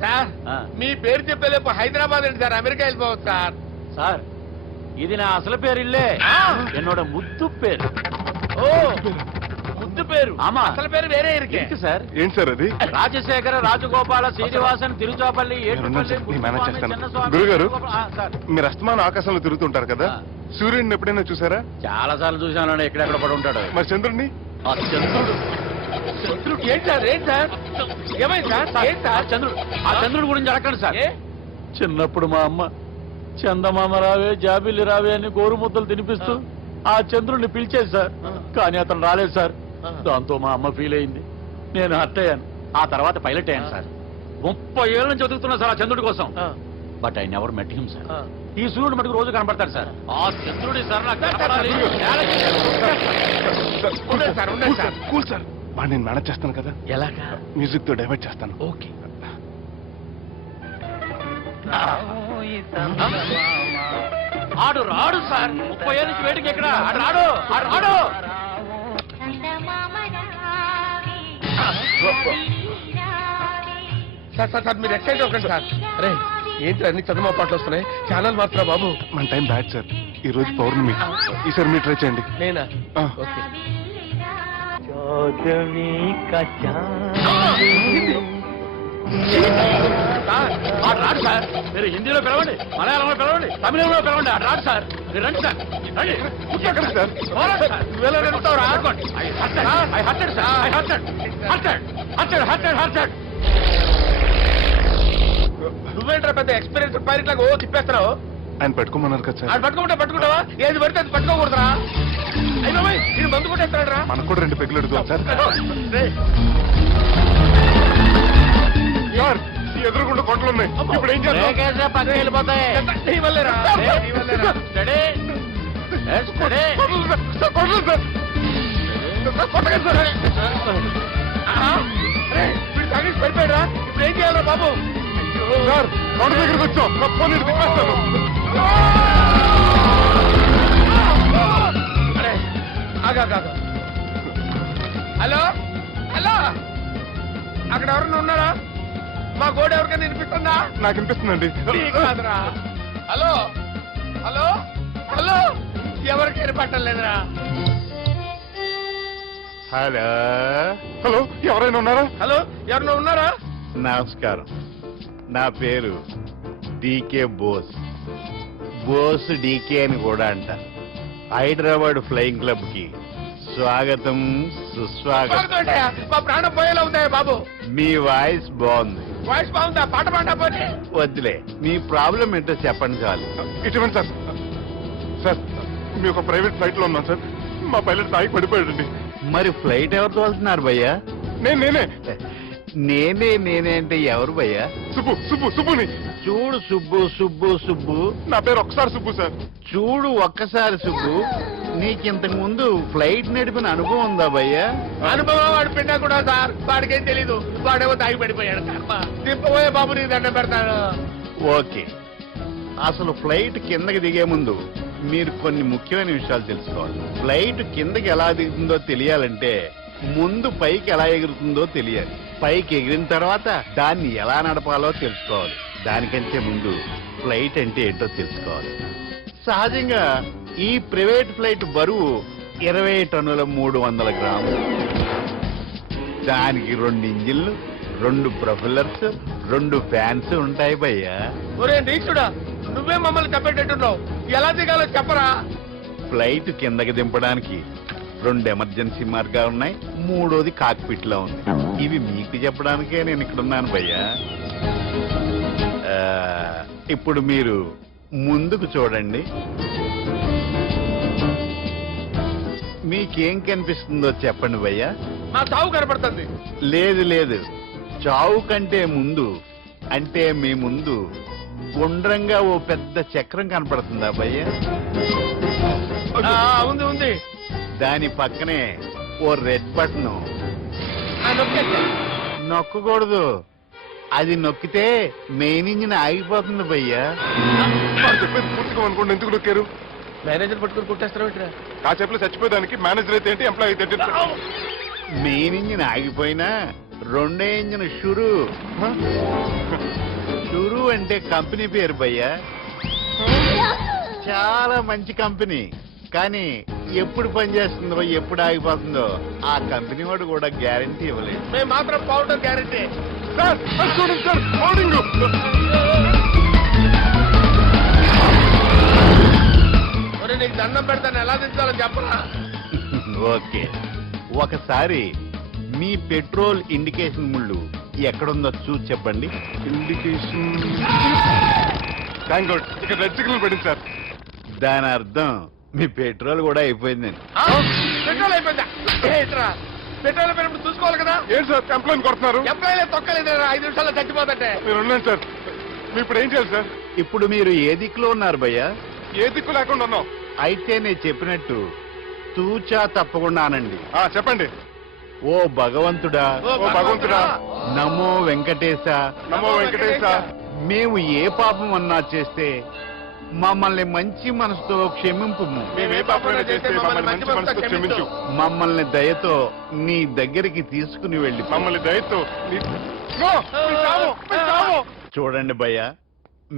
సార్, మీ పేరు చెప్పేలేపు హైదరాబాద్ ఏంటి సార్, అమెరికా వెళ్ళిపోవచ్చు సార్. సార్ ఇది నా అసలు పేరు ఇల్లే, என்னோட ముద్దు పేరు. ఓ ముద్దు పేరు. వేరు ఆమా. అసలు పేరు వేరే ఇరికే ఏంటి సార్ ఏంటి సార్ అది రాజశేఖర రాజగోపాల శ్రీనివాసన్ తిరుచాపల్లి ఉన్నాను సార్, నేను మేనేజ్ చేస్తాను. చిన్నస్వామి, గురుగారు. వేణుగోపాల- సార్ మీరు అస్తమానం ఆకాశంలో తిరుగుతుంటారు కదా, సూర్యుడిని ఎప్పుడైనా చూసారా? చాలా సార్లు చూసాను, ఎక్కడెక్కడ పడి ఉంటాడు. మరి చంద్రుడిని? ఆ చంద్రుడు చంద్రుడు ఏంటి సార్ ఏమైంది సార్ ఏంటి సార్ ఆ చంద్రుడి గురించి అడగండి సార్. ఏ? చిన్నప్పుడు మా అమ్మ చందమామ రావే జాబిల్లి రావే అని గోరు ముద్దలు తినిపిస్తూ ఆ చంద్రుడిని పిలిచేది సార్. కానీ అతను రాలేదు సార్. దాంతో మా అమ్మ ఫీల్ అయింది, నేను హర్ట్ అయ్యాను. ఆ తర్వాత పైలట్ అయ్యాను సార్. 30 ఏళ్ళ నుంచి చదువుతున్నా సార్ ఆ చంద్రుడి కోసం. But I never met him sir. ఈ సూర్యుడు మటుకు రోజు కనపడతాడు సార్. ఆ చంద్రుడి సార్ నాకు కనపడాలి. కూల్ సార్, వాడు నేను మేనేజ్ చేస్తాను కదా, ఎలాగా మ్యూజిక్ తో డైవర్ట్ చేస్తాను. ఓకే ఆడు రాడు సార్. 30 ఏళ్ళ నుంచి వేటికి ఎక్కడ ఆడు రాడు ఆడు రాడు. సార్ సార్ సార్ మీరు ఎక్సైట్ అవ్వకండి సార్. అరే ఏంటి అన్ని చదువు పాటలు వస్తున్నాయి, ఛానల్ మాత్రం బాబు. మన టైం బ్యాడ్ సార్, ఈ రోజు పౌర్ణమి. ఈసారి మీరు ట్రై చేయండి. నేనా ఆ. ఓకే సార్ ఆడు రాడు సార్. మీరు హిందీలో పిలవండి, మలయాళంలో పిలవండి, తమిళంలో పిలవండి, ఆడు రాడు సార్. మీరు రండి సార్, రండి. ఎక్కడికి సార్? పోరాడు సార్. నువ్వెలా నిలుస్తావు రా? I hurted, sir. I hurted. నువ్వేంట్రా పెద్ద ఎక్స్పీరియన్స్ పైలట్ లాగా ఓ తిప్పేస్తున్నావు. ఆయన పెట్టుకోమన్నారు కదా సార్. ఆడు పట్టుకుంటావా? ఏది పడితే అది పట్టుకోకూడదురా. అయినా ఇది మందు కొట్టేస్తాడు రా. మనకు కూడా 2 పెగ్గులు అడుగుతాం సార్. సార్, ఈ ఎదురుగుండా కొండలు ఉన్నాయి, ఇప్పుడు ఏం చేద్దాం? బ్రేకేస్తే పక్కకి వెళ్ళిపోతాయి. నీ వల్లేరా. నీ వల్లేరా. Steady. Steady. కొండలు సార్. కొట్టగా సార్. వీడు తగిలి పడిపోయాడా? ఇప్పుడు ఏం చేయాలరా బాబు? సార్, కొండ దగ్గరికి వచ్చాం, నా ఫోన్ ఇటు తిప్పేస్తాను. అరే ఆగా. హలో హలో, అక్కడ ఎవరన్నా ఉన్నారా? మా గోడ ఎవరికైనా వినిపిస్తుందా? నాకు వినిపిస్తుందండి. నీకు కాదురా. హలో హలో హలో, ఎవరికి వినపట్టలేదురా. హలో, హలో, ఎవరైనా ఉన్నారా? హలో ఎవరన్నా ఉన్నారా? నమస్కారం. నా పేరు డీకే బోస్. బోస్ డీకే అని కూడా అంటారు. హైదరాబాద్ ఫ్లయింగ్ క్లబ్ కి స్వాగతం, సుస్వాగతం. బాగుంటాయా? మా ప్రాణం పోయేలా అవుతాయా బాబు? మీ వాయిస్ బాగుంది. వాయిస్ బాగుందా? పాట పాడా పోనీ. వద్దులే, మీ ప్రాబ్లం ఏంటో చెప్పండి చాలు. ఇటువంటి సార్. సార్, మీ ఒక ప్రైవేట్ ఫ్లైట్ లో ఉన్నాం సార్. మా పైలట్ తాగి పడిపోయాడండి. మరి ఫ్లైట్ ఎవరితో వెళ్తున్నారు భయ్యా? నేనే నేనే అంటే ఎవరు భయ్యా? సుబ్బుని. చూడు సుబ్బు. నా పేరు ఒకసారి సుబ్బు సార్. చూడు ఒక్కసారి సుబ్బు, నీకింతకు ముందు ఫ్లైట్ నడిపిన అనుభవం ఉందా భయ్యా? అనుభవం వాడు పిండా కూడా సార్. వాడికేం తెలీదు, వాడేమో తాగి పడిపోయాడు. దింపబోయే బాబు నీ దండ పెడతాడు. ఓకే, అసలు ఫ్లైట్ కిందకి దిగే ముందు మీరు కొన్ని ముఖ్యమైన విషయాలు తెలుసుకోవాలి. ఫ్లైట్ కిందకి ఎలా దిగుతుందో తెలియాలంటే ముందు పైకి ఎలా ఎగురుతుందో తెలియాలి. పైకి ఎగిరిన తర్వాత దాన్ని ఎలా నడపాలో తెలుసుకోవాలి. దానికంటే ముందు ఫ్లైట్ అంటే ఏంటో తెలుసుకోవాలి. సహజంగా ఈ ప్రైవేట్ ఫ్లైట్ బరువు 20 టన్నుల 300 గ్రాములు. దానికి 2 ఇంజిన్లు, 2 ప్రొపెల్లర్స్, 2 ఫ్యాన్స్ ఉంటాయి భయ్యా. ఒరే నీచుడా, నువ్వే మమ్మల్ని చెప్పేటట్టున్నావు. ఎలా దిగాలో చెప్పరా? ఫ్లైట్ కిందకి దింపడానికి 2 ఎమర్జెన్సీ మార్గాలు ఉన్నాయి, 3వది కాక్పిట్ లో ఉంది. ఇవి మీకు చెప్పడానికే నేను ఇక్కడ ఉన్నాను భయ్యా. ఇప్పుడు మీరు ముందుకు చూడండి. మీకేం కనిపిస్తుందో చెప్పండి భయ్యా. నా చావు కనపడుతుంది. లేదు, చావు కంటే ముందు అంటే మీ ముందు గుండ్రంగా ఓ పెద్ద చక్రం కనపడుతుందా భయ్యా? ఉంది. దాని పక్కనే ఓ రెడ్ బటన్. నొక్కకూడదు, అది నొక్కితే మెయిన్ ఇంజిన్ ఆగిపోతుంది భయ్యా. చెప్పేది పూర్తిగా అనుకోండి, ఎందుకు నొక్కారు? మేనేజర్ పట్టుకుని కుట్టేస్తారా? ఆ చెప్పలు చచ్చిపోయేదానికి మేనేజర్ అయితే ఏంటి, ఎంప్లాయ్ అయితే ఏంటి? మెయిన్ ఇంజిన్ ఆగిపోయినా 2వ ఇంజిన్ షురు. షురు అంటే కంపెనీ పేరు భయ్యా. చాలా మంచి కంపెనీ. కానీ ఎప్పుడు పనిచేస్తుందో ఎప్పుడు ఆగిపోతుందో ఆ కంపెనీ వాడు కూడా గ్యారంటీ ఇవ్వలేదు. మేము మాత్రం పౌడర్ గ్యారెంటీ. సార్ చూడండి సార్, హోర్డింగ్. నీకు దండం పెడతాను, ఎలా దించాలో చెప్పరా? ఓకే, ఒకసారి మీ పెట్రోల్ ఇండికేషన్ ముళ్ళు ఎక్కడుందో చూసి చెప్పండి. ఇండికేషన్. థ్యాంక్ గాడ్, ఇక్కడ రెడ్ సిగ్నల్ పడింది సార్. దాని అర్థం మీ పెట్రోల్ కూడా అయిపోయిందండి. పెట్రోల్ అయిపోయిందా? ఏంట్రా పెట్రోల్ అయిపోయినప్పుడు చూసుకోవాలి కదా. ఏం సార్ ఎంప్లాయ్ కొడుతున్నారు? ఎంప్లాయీలే తొక్కలేదు, 5 నిమిషాల్లో చచ్చిపోతుంటే. మీరు ఉన్నాను సార్. మీరు ఇప్పుడు ఏం చేయాలి సార్? ఇప్పుడు మీరు ఏ దిక్కులో ఉన్నారు భయ్యా? ఏ దిక్కు లేకుండా ఉన్నాం. అయితే నేను చెప్పినట్టు తూచా తప్పకుండా అనండి. చెప్పండి. ఓ భగవంతుడా, ఓ భగవంతుడా, నమో వెంకటేశ, నమో వెంకటేశ. మేము ఏ పాపం అన్నా చేస్తే మమ్మల్ని మంచి మనసుతో క్షమింపు. మేమే పాపమైనా చేస్తే మమ్మల్ని మంచి మనసుతో క్షమించు. మమ్మల్ని దయతో నీ దగ్గరికి తీసుకుని వెళ్ళి మమ్మల్ని దయతో నో, మీ చావు, మీ చావు. చూడండి భయ్య,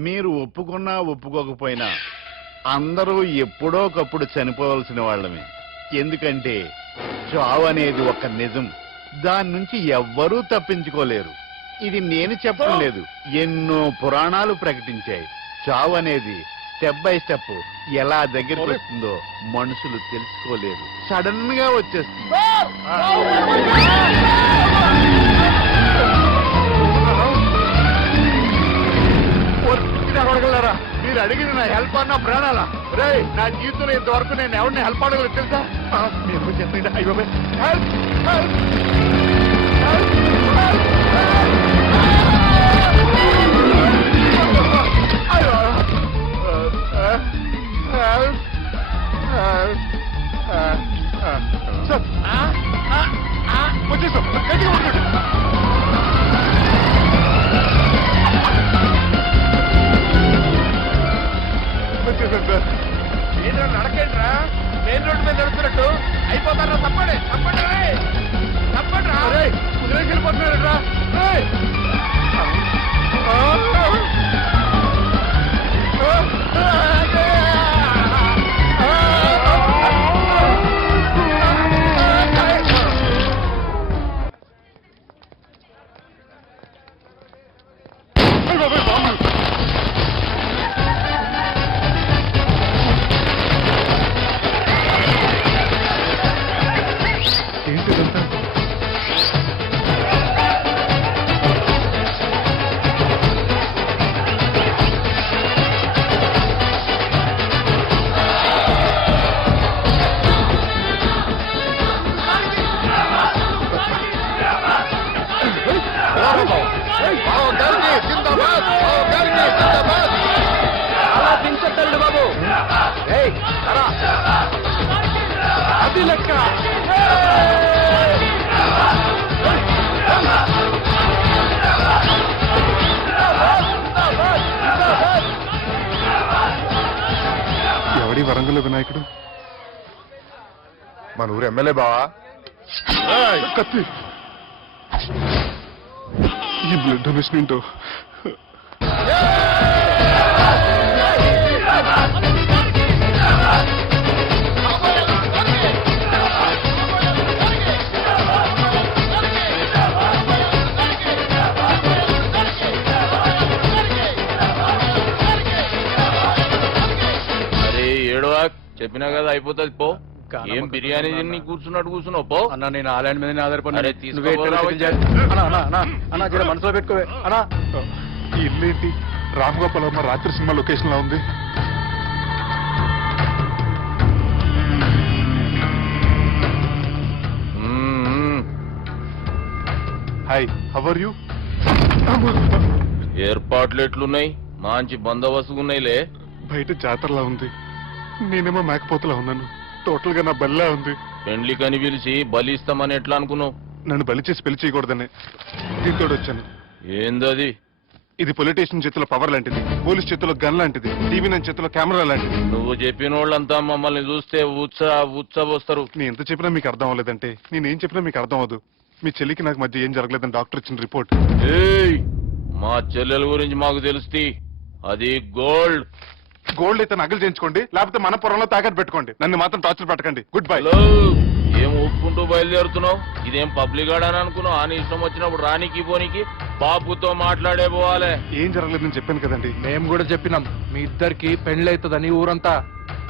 మీరు ఒప్పుకున్నా ఒప్పుకోకపోయినా అందరూ ఎప్పుడో ఒకప్పుడు చనిపోవలసిన వాళ్ళమే. ఎందుకంటే చావు అనేది ఒక నిజం, దాని నుంచి ఎవ్వరూ తప్పించుకోలేరు. ఇది నేను చెప్పడం లేదు, ఎన్నో పురాణాలు ప్రకటించాయి. చావు అనేది స్టెప్ బై స్టెప్ ఎలా దగ్గరికి వస్తుందో మనుషులు తెలుసుకోలేరు, సడన్ గా వచ్చేస్తుంది. మీరు అడిగిన నా హెల్ప్ అన్న ప్రాణాలా? రే, నా జీవితంలో ఇంతవరకు నేను ఎవరిని హెల్ప్ అడగలేదు తెలుసా? మీరు చెప్పండి. అయ్యో హెల్ప్, హెల్ప్, వచ్చేసాం, గట్టిగా ఉండండి. వచ్చేసాం సార్. ఏంటో నడకేంట్రా, మెయిన్ రోడ్డు మీద నడుస్తున్నట్టు అయిపోతారా? తప్పండి, తప్పండి, తప్పండి రా. వెళ్ళిపోతున్నారా? ఏంటిదంతా? అలా దించద్దండి బాబు. అది లెక్క. ఎవడి వరంగల్ వినాయకుడు? మన ఊరు ఎమ్మెల్యే బావా? కత్తి. ఈ బ్లడ్ డొనేషన్ ఏంటో. చెప్పినా కదా అయిపోతుంది పో. ఏం బిర్యానీ తిని కూర్చున్నట్టు కూర్చున్నావు పో. అన్న నేను ఆ ల్యాండ్ మీద ఆధారపడి మనసులో పెట్టుకోవే అన్నా. ఈ ఇల్లేంటి రామ్ గోపాల్ వర్మ రాత్రి సినిమా లొకేషన్ లా ఉంది. Hi, how are you? ఏర్పాట్లు ఎట్లున్నాయి? మంచి బందోబస్తుగా ఉన్నాయిలే. బయట జాతరలా ఉంది, నేనేమో మేకపోతలా ఉన్నాను. టోటల్ గా నా బల్లా ఉంది. పెండ్లి కని పిలిచి బలి ఇస్తామని ఎట్లా అనుకున్నావు? నన్ను బలి చేసి పెళ్లి చేయకూడదని దీంతో వచ్చాను. ఏందది? ఇది పొలిటీషియన్ చేతిలో పవర్ లాంటిది, పోలీస్ చేతిలో గన్ లాంటిది, టీవీ నైన్ చేతిలో కెమెరా లాంటిది. నువ్వు చెప్పిన వాళ్ళంతా మమ్మల్ని చూస్తే ఉచ్చబోస్తారు. నేను ఎంత చెప్పినా మీకు అర్థం అవ్వలేదంటే నేనేం చెప్పినా మీకు అర్థం అవ్వదు. మీ చెల్లికి నాకు మధ్య ఏం జరగలేదని డాక్టర్ ఇచ్చిన రిపోర్ట్. ఏయ్, మా చెల్లెల గురించి మాకు తెలుస్తుంది. అది గోల్డ్. గోల్డ్ అయితే నగలు చేయించుకోండి, లేకపోతే మన పొలంలో తాకట్టు పెట్టుకోండి. నన్ను మాత్రం టార్చర్ పెట్టకండి. Good bye. హలో, ఏం ఒప్పుకుంటూ బయలుదేరుతున్నావు? ఇదేం పబ్లిక్ గార్డెన్ అనుకున్నావు? అని ఇష్టం వచ్చినప్పుడు రానికి పోనీకి బాబుతో మాట్లాడే పోవాలి. ఏం జరగలేదని చెప్పాను కదండి. మేము కూడా చెప్పినాం, మీ ఇద్దరికి పెళ్ళైతుందని ఊరంతా.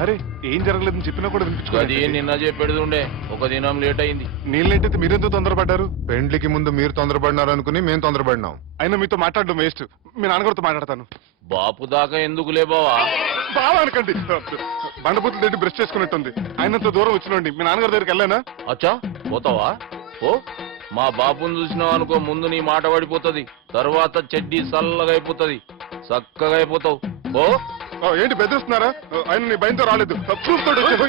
అరే ఏం జరగలేదని చెప్పినా కూడా అది వినిపించుకోండి. నిన్న చెప్పేది ఉండే, ఒక దినం లేట్ అయింది. నీళ్ళేంటైతే మీరెందుకు తొందరపడ్డారు? పెండ్లికి ముందు మీరు తొందరపడినారు అనుకుని మేము తొందరపడినాం. అయినా మీతో మాట్లాడడం వేస్ట్. మీ నాన్నగారితో మాట్లాడతాను. బాపు దాకా ఎందుకులే బావా? బాగా అనకండి. బండబూతులు తింటే బ్రష్ చేసుకున్నట్టుంది. ఆయనంత దూరం వచ్చినండి. మీ నాన్నగారి దగ్గరికి వెళ్ళానా? అచ్చా పోతావా? ఓ మా బాపుని చూసినావు అనుకో, ముందు నీ మాట పడిపోతుంది, తర్వాత చెడ్డీ చల్లగా అయిపోతుంది, చక్కగా అయిపోతావు. ఓ ఏంటి బెదిరిస్తున్నారా? ఆయన నీ భయంతో రాలేదు. ప్రూఫ్ తోటి వచ్చాడు.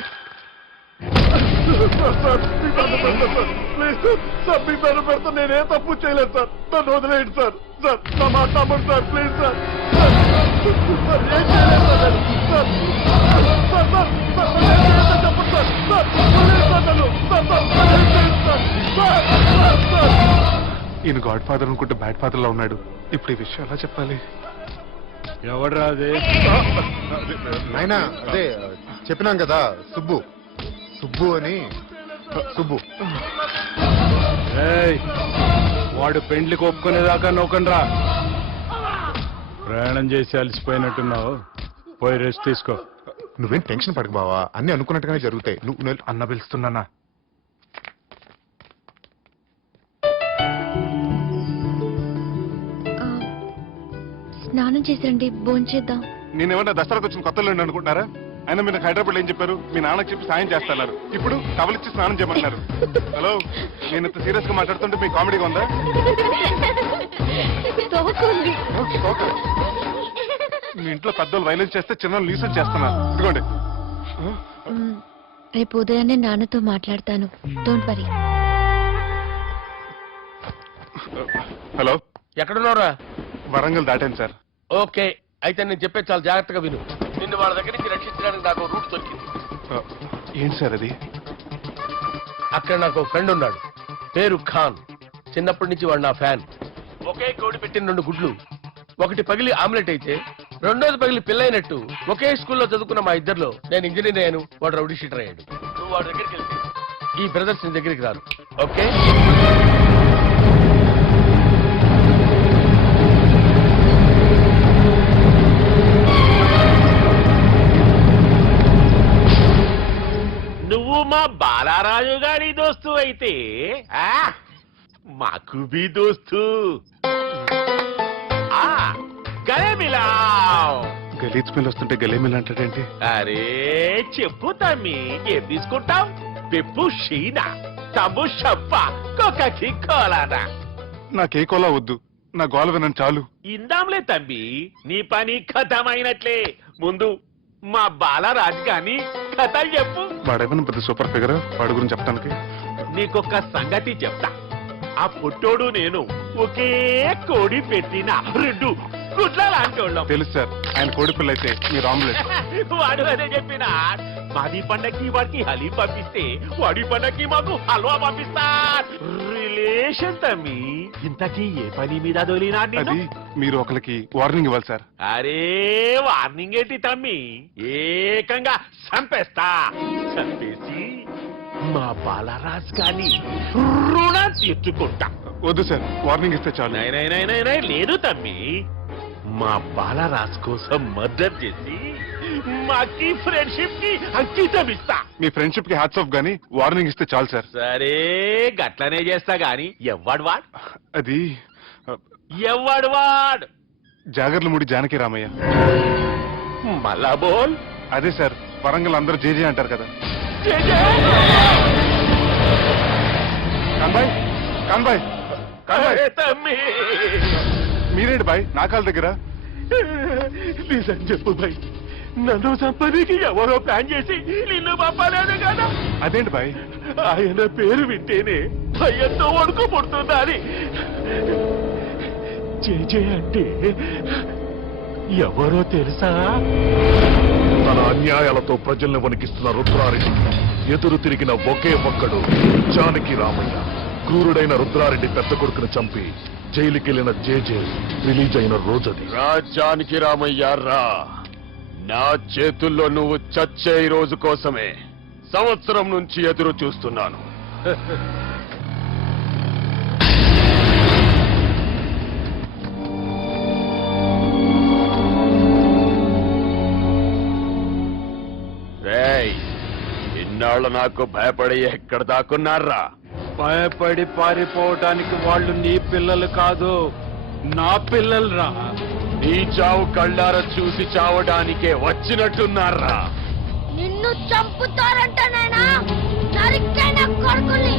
నేనే తప్పు చేయలేదు సార్, నన్ను వదిలేయండి సార్. సార్ నా మాట నమ్మండి సార్, ప్లీజ్ సార్. ఈయన గాడ్ ఫాదర్ అనుకుంటే బ్యాడ్ ఫాదర్ లా ఉన్నాడు. ఇప్పుడు ఈ విషయం ఎలా చెప్పాలి? ఎవడ్రా అదే? నాయనా అదే చెప్పినాం కదా, సుబ్బు సుబ్బు అని. సుబ్బు వాడు పెండ్లికి ఒప్పుకునేదాకా నౌకనరా. ప్రయాణం చేసి అలసిపోయినట్టున్నావు, పోయి రెస్ట్ తీసుకో. నువ్వేం టెన్షన్ పడకు బావా, అన్ని అనుకున్నట్టుగానే జరుగుతాయి. నువ్వు అన్న పిలుస్తున్నానా? స్నానం చేసండి, భోంచేద్దాం. నేనేమన్నా దసరాకు వచ్చిన కొత్తలో అనుకుంటున్నారా? అయినా మీరు హైదరాబాద్ ఏం చెప్పారు? మీ నాన్నకి చెప్పి సాయం చేస్తున్నారు. ఇప్పుడు టవలిచ్చి స్నానం చేయమన్నారు. హలో, నేను ఇంత సీరియస్ గా మాట్లాడుతుంటే మీ కామెడీగా ఉందా? మీ ఇంట్లో పెద్దలు వైలెన్స్ చేస్తే చిన్న లీసెన్స్ చేస్తున్నారు. ఇదిగోండి. రేపు ఉదయాన్నే నాన్నతో మాట్లాడతాను, డోంట్ వరీ. హలో, ఎక్కడున్నారా? వరంగల్ దాటాను సార్. ఓకే, అయితే నేను చెప్పే చాలా జాగ్రత్తగా విను. నిన్ను వాళ్ళ దగ్గర నుంచి రక్షించడానికి నాకు రూట్ దొరికింది. ఏంటి సార్ అది? అక్కడ నాకు ఫ్రెండ్ ఉన్నాడు, పేరు ఖాన్. చిన్నప్పటి నుంచి వాడు నా ఫ్యాన్. ఒకే కోడి పెట్టిన 2 గుడ్లు, ఒకటి పగిలి ఆమ్లెట్ అయితే రెండోది పగిలి పిల్లైనట్టు ఒకే స్కూల్లో చదువుకున్న మా ఇద్దరిలో నేను ఇంజనీర్ అయ్యాను, వాడు రౌడీ షీటర్ అయ్యాడు. నువ్వు వాడి దగ్గరికి వెళ్తే ఈ బ్రదర్స్ నీ దగ్గరికి రారు. ఓకే? నువ్వు మా బాలారాజు గారి దోస్తు అయితే మాకు బి దోస్తు. గలే మిలావ్. గలీజ్ స్మెల్ వస్తుంటే గలేమిల్ అంటాడేంటి? అరే చెప్పు తమ్మి, ఏం తీసుకుంటావు? పెప్పు షీనా, తమ్ము షప్ప, కొకకి కోలానా? నాకే కోలా వద్దు, నా గోల వినని చాలు. ఇందాంలే తమ్మి, నీ పని ఖతమైనట్లే. ముందు మా బాలరాజు గాని కథ చెప్పు. వాడేమన్నా పెద్ద సూపర్ ఫిగర్, వాడి గురించి చెప్పడానికి. నీకొక సంగతి చెప్తా. ఆ పుట్టోడు నేను ఒకే కోడి పెట్టిన 2 గుడ్ల లాంటోళ్ళం. తెలుసు సార్, ఆయన కోడి పిల్ల అయితే మీరు ఆమ్లెట్. వాడు అదే చెప్పిన. మాది పండక్కి వాడికి హలీ పంపిస్తే వాడి పండక్కి మాకు హల్వా పంపిస్తా. రిలేషన్ తమ్మి. ఇంతకీ ఏ పని మీద దొలినా? అది మీరు ఒకరికి వార్నింగ్ ఇవ్వాలి సార్. అరే వార్నింగ్ ఏంటి తమ్మి, ఏకంగా చంపేస్తా. చంపేసి మా బాలరాజ్ గాని రుణం తీర్చుకుంటా. వద్దు సార్, వార్నింగ్ ఇస్తే చాలు. నై లేదు తమ్మి, మా బాలరాజ్ కోసం మర్డర్ చేసి మాకి ఫ్రెండ్షిప్ కి అంకితం ఇస్తా. మీ ఫ్రెండ్షిప్ కి హ్యాట్స్ ఆఫ్ గానీ వార్నింగ్ ఇస్తే చాలు సార్. సరే గట్లనే చేస్తా గాని ఎవ్వడు వాడ్? అది ఎవ్వడు వాడ్? జాగర్లమూడి జానకి రామయ్య. మళ్ళా బోల్. అదే సార్, వరంగల్ అందరూ జేజే అంటారు కదా. కాన్బాయ్, కాన్బాయ్, కాన్బాయ్. తమ్మి మీరేంటి బాయ్ నా కాళ్ళ దగ్గర? నిజం చెప్పు బాయ్, నన్ను చంపడానికి ఎవరో ప్లాన్ చేసి నిన్ను పంపలేదు కదా. అదేంటి బాయ్? ఆయన పేరు వింటేనే భయంతో వణుకు పుడుతుందని. జేజే అంటే ఎవరో తెలుసా? తన అన్యాయాలతో ప్రజల్ని వణికిస్తున్న రుద్రారెడ్డి ఎదురు తిరిగిన ఒకే ఒక్కడు జానకి రామయ్య. క్రూరుడైన రుద్రారెడ్డి పెద్ద కొడుకును చంపి జైలుకెళ్లిన జేజే రిలీజ్ అయిన రోజది. రాజానికి రామయ్య రా, నా చేతుల్లో నువ్వు చచ్చే ఈ రోజు కోసమే సంవత్సరం నుంచి ఎదురు చూస్తున్నాను. రేయ్, ఇన్నాళ్ళు నాకు భయపడి ఎక్కడ దాక్కున్నారా? భయపడి పారిపోవటానికి వాళ్ళు నీ పిల్లలు కాదు, నా పిల్లలు రా. నీ చావు కళ్ళార చూసి చావడానికే వచ్చినట్టున్నారా? నిన్ను చంపుతారంటనేనా నరికైన కొడుకుని.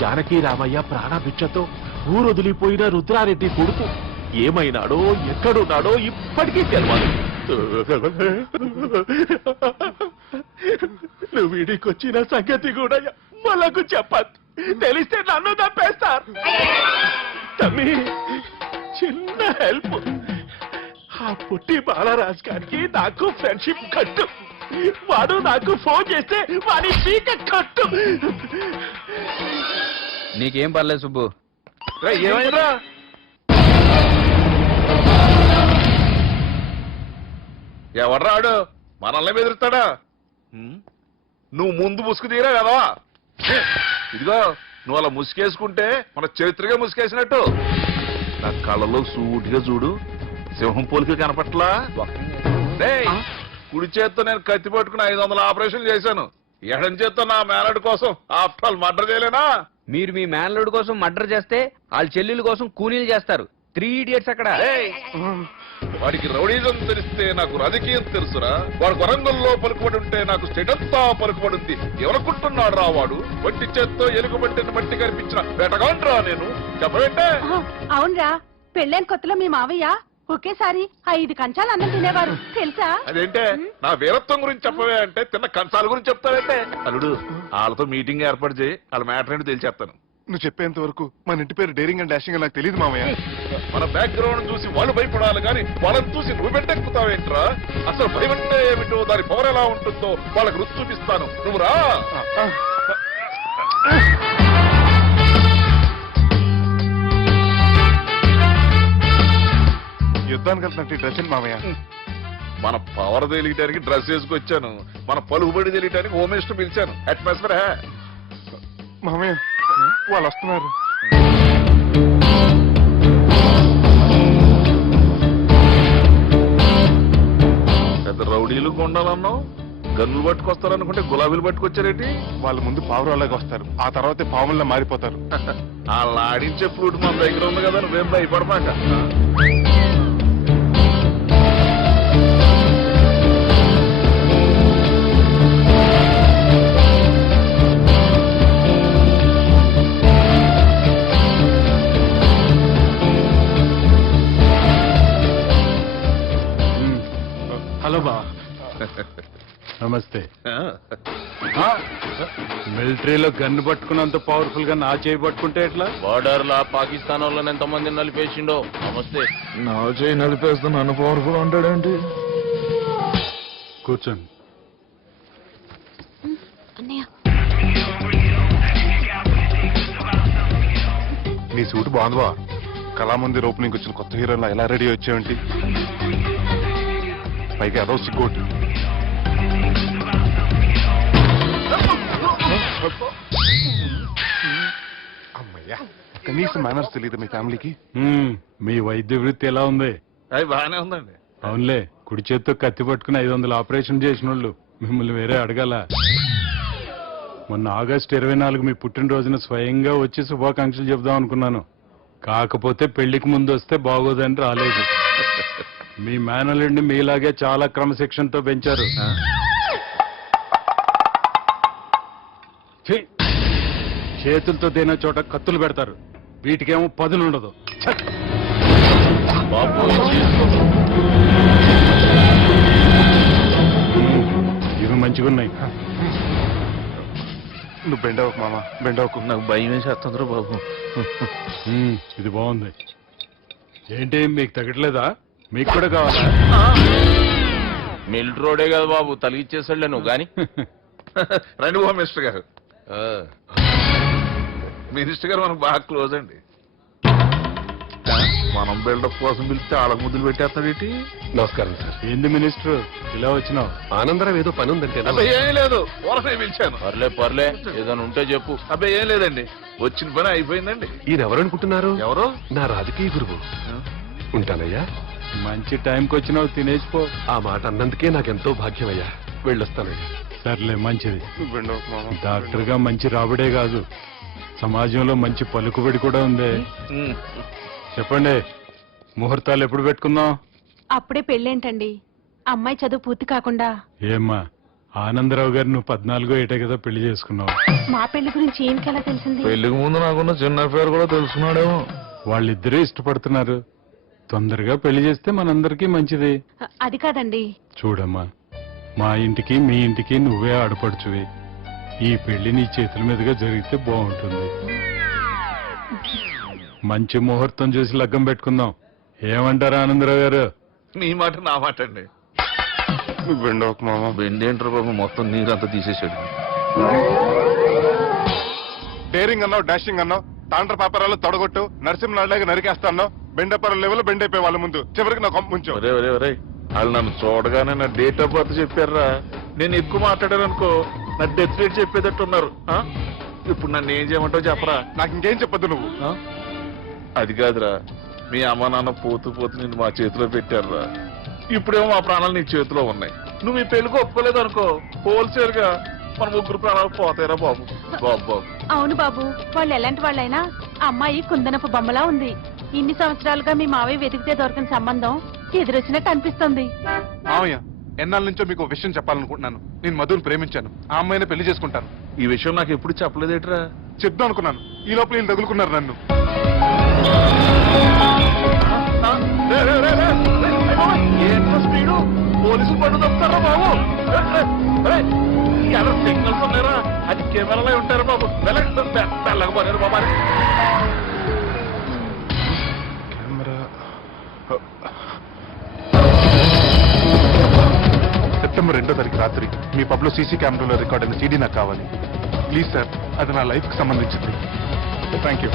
జానకి రామయ్య ప్రాణభిక్షతో ఊరొదిలిపోయిన రుద్రారెడ్డి కొడుకు ఏమైనాడో ఎక్కడున్నాడో ఇప్పటికీ తెలియదు. నువ్వు వీడికొచ్చిన సంగతి కూడా వాళ్ళకు చెప్పద్దు, తెలిస్తే నన్ను తప్పేస్తారు. తమ్మి, చిన్న హెల్ప్. ఆ పుట్టి బాలరాజ్ గారికి నాకు ఫ్రెండ్షిప్ కట్టు. వాడు నాకు ఫోన్ చేస్తే వాడి పీక కట్టు. నీకేం పర్లేదు సుబ్బు. ఏమైందా? ఎవడ్రాడు మనల్ని బెదిరిస్తాడా? నువ్వు ముందు ముసుగు తీరా కదా. ఇదిగో నువ్వు అలా ముసుకేసుకుంటే మన చరిత్రగా ముసుకేసినట్టు. నా కళ్ళలో సూటిగా చూడు, సింహం పోలిక కనపట్లా. కుడి చేత్తో నేను కత్తి పట్టుకుని 500 ఆపరేషన్లు చేశాను. ఎడం చేత్తో నా మేనడు కోసం ఆఫ్టర్ ఆల్ మర్డర్ చేయలేనా? మీరు మీ మేనల్లుడి కోసం మర్డర్ చేస్తే వాళ్ళ చెల్లెల కోసం కూలీలు చేస్తారు. 3 ఇడియట్స్ అక్కడ. వాడికి రౌడీజం తెలిస్తే నాకు రాజకీయం తెలుసురా. వాడు వరంగల్లో పలుకుబడి ఉంటే నాకు స్టేట్ అంతా పలుకుబడి ఉంది. ఎవరుకుంటున్నాడు రా వాడు? వట్టి చేత్తో ఎలుగు పట్టిన మట్టి కనిపించిన వేటగాండ్రా నేను. చెప్పబెట్టే. అవునరా, పెళ్ళైన కొత్తలో మీ మావయ్య ఒకేసారి 5 కంచాలు అన్నం తినేవారు తెలుసా? అదేంటే నా వీరత్వం గురించి చెప్పవే అంటే తిన్న కంచాల గురించి చెప్తావేంటే? అల్లుడు, వాళ్ళతో మీటింగ్ ఏర్పాటు చేయి, వాళ్ళ మ్యాటర్ ఏంటో తెలిసేస్తాను. నువ్వు చెప్పేంత వరకు మన ఇంటి పేరు డేరింగ్ అండ్ డాషింగ్ నాకు తెలియదు మామయ్య. మన బ్యాక్గ్రౌండ్ చూసి వాళ్ళు భయపడాలి కానీ వాళ్ళని చూసి నువ్వు పెట్టెక్కుతావేంట్రా? అసలు భయం అంటే ఏమిటో, దాని పవర్ ఎలా ఉంటుందో వాళ్ళకి రుచి చూపిస్తాను. నువ్వు రా. యుద్ధానికి వెళ్తున్నట్టు డ్రెస్ ఏంటి మామయ్య? మన పవర్ తెలియటానికి డ్రెస్ వేసుకొచ్చాను, మన పలుకుబడి తెలియటానికి హోమ్ మినిస్టర్ పిలిచాను. అట్మాస్ఫియర్ మామయ్య వాళ్ళు వస్తున్నారు. పెద్ద రౌడీలు కొండాలన్నావు, గన్నులు పట్టుకొస్తారనుకుంటే గులాబీలు పట్టుకొచ్చారేంటి? వాళ్ళ ముందు పావురాలాగా వస్తారు, ఆ తర్వాతే పాముల్లా మారిపోతారు. వాళ్ళు ఆడించే ఫ్రూట్ మన దగ్గర ఉంది కదా, నువ్వేం భయపడమాక. హలో బా, నమస్తే. మిలిటరీలో గన్ను పట్టుకున్నంత పవర్ఫుల్ గా నా చేయి పట్టుకుంటే ఎట్లా? బార్డర్ లా పాకిస్తాన్ వాళ్ళని ఎంతమంది నలిపేసిండో. నమస్తే. నా చేయి నడిపేస్తా నన్ను పవర్ఫుల్ అంటాడేంటి? కూర్చోండి. అన్నయ్య, నీ సూట్ బాగుందివా? కళామందిర్ ఓపెనింగ్ వచ్చిన కొత్త హీరోలా ఎలా రెడీ వచ్చావేంటి? పైగా అదో సిగ్గోటి. అమ్మయ్యా, కనీసం మేనర్స్ తెలియదు మీ ఫ్యామిలీకి. మీ వైద్య వృత్తి ఎలా ఉంది? అది బాగానే ఉందండి. అవునులే, కుడి చేత్తో కత్తి పట్టుకుని 500 ఆపరేషన్ చేసిన వాళ్ళు మిమ్మల్ని వేరే అడగాల. మొన్న ఆగస్టు 24 మీ పుట్టినరోజున స్వయంగా వచ్చి శుభాకాంక్షలు చెబుదాం అనుకున్నాను. కాకపోతే పెళ్లికి ముందు వస్తే బాగోదని రాలేదు. మీ మేనల్లుడిని మీలాగే చాలా క్రమశిక్షణతో పెంచారు. ఛీ! చేతులతో దేనా చోట కత్తులు పెడతారు, వీటికేమో పదులుండదు. బాబు మంచిగా ఉన్నాయి. నువ్వు బెండవకు మామ, బెండవకు. నాకు భయం వేసేస్తుందిరా బాబు. ఇది బాగుంది. ఏంటి మీకు తగ్గట్లేదా? మీకు కూడా కావాలా? మిల్ట్ రోడే కదా బాబు, తలిగిచ్చేసాడులే నువ్వు గాని. రండి బాబు మినిస్టర్ గారు. మినిస్టర్ గారు మనకు బాగా క్లోజ్ అండి. మనం బిల్డప్ కోసం పిలిస్తే ఆళ్ళకు ముద్దులు పెట్టేస్తాడేంటి? నమస్కారం సార్. ఏంది మినిస్టర్ ఇలా వచ్చినావు? ఆనందరావు ఏదో పని ఉందంటే అబ్బాయి ఏం లేదు, వరసే పిలిచాను. పర్లే ఏదైనా ఉంటే చెప్పు. అబ్బాయి ఏం లేదండి, వచ్చిన పని అయిపోయిందండి. ఈయన ఎవరు అనుకుంటున్నారు? ఎవరు? నా రాజకీయ గురువు. ఉంటానయ్యా. మంచి టైంకి వచ్చినావు, తినేసిపో. ఆ మాట అన్నందుకే నాకెంతో భాగ్యమయ్యా. వెళ్ళొస్తానయ్యా. సర్లే మంచిది. నువ్వు బెండవకు మామ. డాక్టర్ గా మంచి రాబడే కాదు, సమాజంలో మంచి పలుకుబడి కూడా ఉంది. చెప్పండి, ముహూర్తాలు ఎప్పుడు పెట్టుకుందాం? అప్పుడే పెళ్ళేంటండి, అమ్మాయి చదువు పూర్తి కాకుండా. ఏమ్మా, ఆనందరావు గారు నువ్వు 14 ఏటే కదా పెళ్లి చేసుకున్నావు. మా పెళ్లి గురించి ఏమికెలా తెలిసింది? పెళ్లికి ముందు నాకున్న చిన్న పేరు కూడా తెలుసుకున్నాడేమో. వాళ్ళిద్దరూ ఇష్టపడుతున్నారు. తొందరగా పెళ్లి చేస్తే మనందరికీ మంచిది. అది కాదండి. చూడమ్మా, మా ఇంటికి మీ ఇంటికి నువ్వే ఆడపడుచువి. ఈ పెళ్లి నీ చేతుల మీదుగా జరిగితే బాగుంటుంది. మంచి ముహూర్తం చూసి లగ్గం పెట్టుకుందాం. ఏమంటారు ఆనందరావు గారు? నీ మాట నా మాట అండి. నువ్వు బెండవకు మామ. బెండేంటారు బాబు, మొత్తం నీరంతా తీసేసాడు. డేరింగ్ అన్నావు, డాషింగ్ అన్నావు, తాండ్ర పాపరాలు తొడగొట్టు, నరసింహలాగా నరికేస్తా అన్నావు. బెండపర లెవెల్ బెండ్ అయిపోయి వాళ్ళ ముందు చివరికి నా కొంప ముంచు. ఒరే ఒరే ఒరే, వాళ్ళు నన్ను చూడగానే నా డేట్ ఆఫ్ బర్త్ చెప్పారా? నేను ఎక్కువ మాట్లాడాను అనుకో, నా డెత్ రేట్ చెప్పేటట్టున్నారు. ఇప్పుడు నన్ను ఏం చేయమంటావు చెప్పరా? నాకు ఇంకేం చెప్పొద్దు నువ్వు. అది కాదురా, మీ అమ్మ నాన్న పోతూ నిన్ను మా చేతిలో పెట్టారురా. ఇప్పుడేమో మా ప్రాణాలు నీ చేతిలో ఉన్నాయి. నువ్వు ఈ పెళ్లికి ఒప్పుకోలేదు అనుకో, హోల్సేల్ గా మన ముగ్గురు ప్రాణాలు పోతాయిరా బాబు. బాబు అవును బాబు, వాళ్ళు ఎలాంటి వాళ్ళైనా అమ్మాయి కుందనపు బొమ్మలా ఉంది. ఇన్ని సంవత్సరాలుగా మీ మావయ్య వెతికితే దొరకని సంబంధం ఎదురొచ్చినట్టు అనిపిస్తుంది. మామయ్య, ఎన్నాళ్ళ నుంచో మీకు విషయం చెప్పాలనుకుంటున్నాను. నేను మధుని ప్రేమించాను, ఆ అమ్మాయిని పెళ్లి చేసుకుంటాను. ఈ విషయం నాకు ఎప్పుడు చెప్పలేదేట్రా? చెప్దాం అనుకున్నాను, ఈ లోపల వీళ్ళు తగులుకున్నారు నన్ను. ఏంట్రా స్పీడు? పోలీసులు పట్టు తప్పుతారా బాబు? ఎవరు సిగ్నల్స్ ఉన్నారా? అది కెమెరాలో ఉంటారు బాబు. వెళ్ళకపోయారు బాబా. సెప్టెంబర్ 2వ తారీఖు రాత్రి మీ పబ్ లో సీసీ కెమెరాలో రికార్డ్ అయిన సీడీ నాకు కావాలి. ప్లీజ్ సార్, అది నా లైఫ్ కి సంబంధించింది. Thank you.